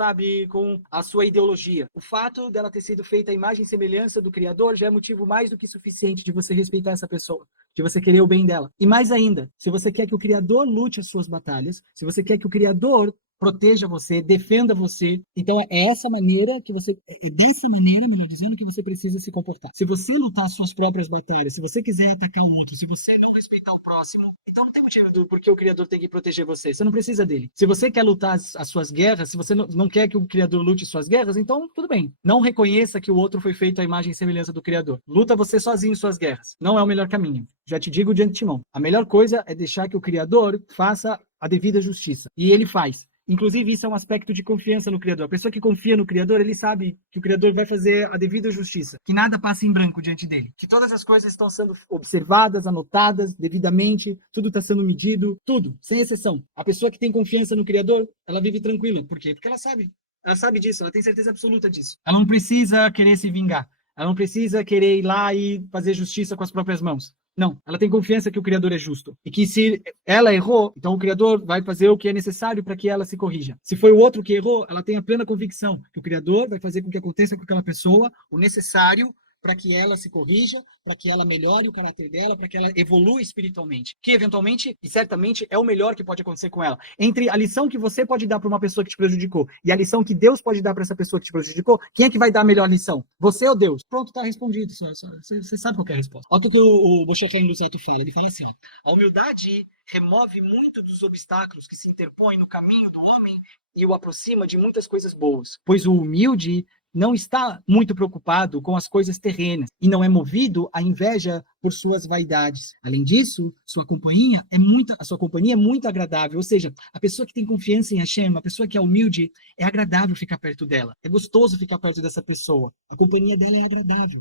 com a sua ideologia. O fato dela ter sido feita à imagem e semelhança do Criador já é motivo mais do que suficiente de você respeitar essa pessoa. De você querer o bem dela. E mais ainda, se você quer que o Criador lute as suas batalhas, se você quer que o Criador proteja você, defenda você. Então é essa maneira que você, é dessa maneira, melhor dizendo, que você precisa se comportar. Se você lutar as suas próprias batalhas, se você quiser atacar o outro, se você não respeitar o próximo, então não tem motivo do porquê o Criador tem que proteger você. Você não precisa dele. Se você quer lutar as suas guerras, se você não quer que o Criador lute suas guerras, então tudo bem. Não reconheça que o outro foi feito à imagem e semelhança do Criador. Luta você sozinho suas guerras. Não é o melhor caminho. Já te digo de antemão. A melhor coisa é deixar que o Criador faça a devida justiça. E ele faz. Inclusive, isso é um aspecto de confiança no Criador. A pessoa que confia no Criador, ele sabe que o Criador vai fazer a devida justiça, que nada passa em branco diante dele, que todas as coisas estão sendo observadas, anotadas devidamente, tudo está sendo medido, tudo, sem exceção. A pessoa que tem confiança no Criador, ela vive tranquila. Por quê? Porque ela sabe disso, ela tem certeza absoluta disso. Ela não precisa querer se vingar, ela não precisa querer ir lá e fazer justiça com as próprias mãos. Não, ela tem confiança que o Criador é justo. E que se ela errou, então o Criador vai fazer o que é necessário para que ela se corrija. Se foi o outro que errou, ela tem a plena convicção que o Criador vai fazer com que aconteça com aquela pessoa o necessário para que ela se corrija, para que ela melhore o caráter dela, para que ela evolua espiritualmente. Que eventualmente, e certamente, é o melhor que pode acontecer com ela. Entre a lição que você pode dar para uma pessoa que te prejudicou e a lição que Deus pode dar para essa pessoa que te prejudicou, quem é que vai dar a melhor lição? Você ou Deus? Pronto, está respondido. Você sabe qual é a resposta. Olha o que o Moshe Chaim Luzzatto fala. Ele fala assim: a humildade remove muito dos obstáculos que se interpõem no caminho do homem e o aproxima de muitas coisas boas. Pois o humilde não está muito preocupado com as coisas terrenas e não é movido à inveja por suas vaidades. Além disso, a sua companhia é muito agradável, ou seja, a pessoa que tem confiança em Hashem, a pessoa que é humilde, é agradável ficar perto dela. É gostoso ficar perto dessa pessoa. A companhia dela é agradável.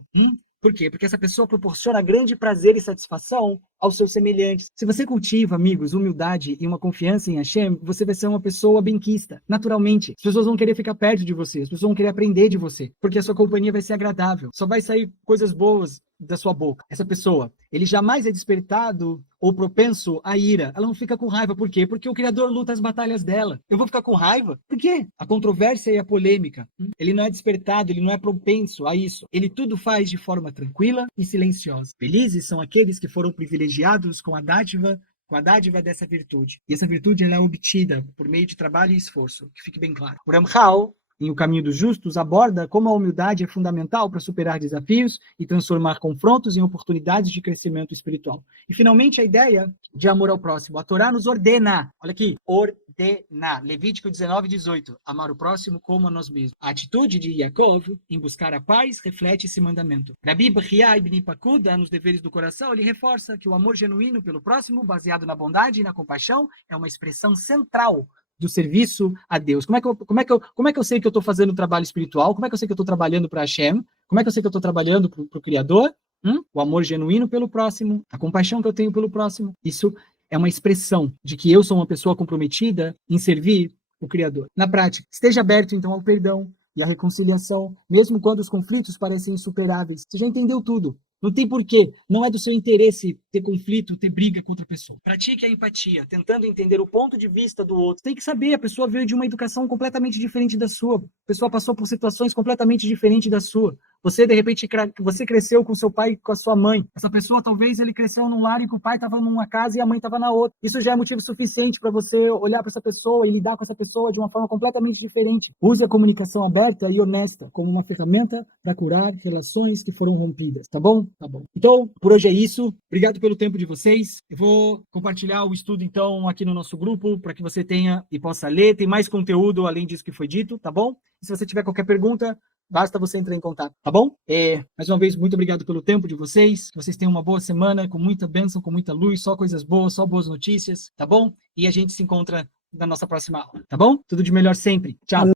Por quê? Porque essa pessoa proporciona grande prazer e satisfação aos seus semelhantes. Se você cultiva, amigos, humildade e uma confiança em Hashem, você vai ser uma pessoa benquista, naturalmente. As pessoas vão querer ficar perto de você, as pessoas vão querer aprender de você, porque a sua companhia vai ser agradável. Só vai sair coisas boas da sua boca. Essa pessoa, ele jamais é despertado ou propenso à ira. Ela não fica com raiva. Por quê? Porque o Criador luta as batalhas dela. Eu vou ficar com raiva? Por quê? A controvérsia e a polêmica. Ele não é despertado, ele não é propenso a isso. Ele tudo faz de forma tranquila e silenciosa. Felizes são aqueles que foram privilegiados com a dádiva dessa virtude. E essa virtude ela é obtida por meio de trabalho e esforço. Que fique bem claro. O Ramchal, em O Caminho dos Justos, aborda como a humildade é fundamental para superar desafios e transformar confrontos em oportunidades de crescimento espiritual. E, finalmente, a ideia de amor ao próximo. A Torá nos ordena, olha aqui, ordenar. Levítico 19:18, amar o próximo como a nós mesmos. A atitude de Yaakov em buscar a paz reflete esse mandamento. Rabi Bechia ibn Pakuda, nos deveres do coração, ele reforça que o amor genuíno pelo próximo, baseado na bondade e na compaixão, é uma expressão central do serviço a Deus. Como é que eu sei que eu estou fazendo um trabalho espiritual? Como é que eu sei que eu estou trabalhando para Hashem? Como é que eu sei que eu estou trabalhando para o Criador? O amor genuíno pelo próximo, a compaixão que eu tenho pelo próximo. Isso é uma expressão de que eu sou uma pessoa comprometida em servir o Criador. Na prática, esteja aberto então ao perdão e à reconciliação, mesmo quando os conflitos parecem insuperáveis. Você já entendeu tudo. Não tem porquê. Não é do seu interesse ter conflito, ter briga com outra pessoa. Pratique a empatia, tentando entender o ponto de vista do outro. Tem que saber, a pessoa veio de uma educação completamente diferente da sua. A pessoa passou por situações completamente diferentes da sua. Você, de repente, você cresceu com seu pai e com a sua mãe. Essa pessoa, talvez, ele cresceu num lar em que o pai estava numa casa e a mãe estava na outra. Isso já é motivo suficiente para você olhar para essa pessoa e lidar com essa pessoa de uma forma completamente diferente. Use a comunicação aberta e honesta como uma ferramenta para curar relações que foram rompidas, tá bom? Tá bom. Então, por hoje é isso. Obrigado pelo tempo de vocês. Eu vou compartilhar o estudo, então, aqui no nosso grupo, para que você tenha e possa ler. Tem mais conteúdo além disso que foi dito, tá bom? E se você tiver qualquer pergunta, basta você entrar em contato, tá bom? Mais uma vez, muito obrigado pelo tempo de vocês. Que vocês tenham uma boa semana, com muita bênção, com muita luz, só coisas boas, só boas notícias, tá bom? E a gente se encontra na nossa próxima aula, tá bom? Tudo de melhor sempre. Tchau!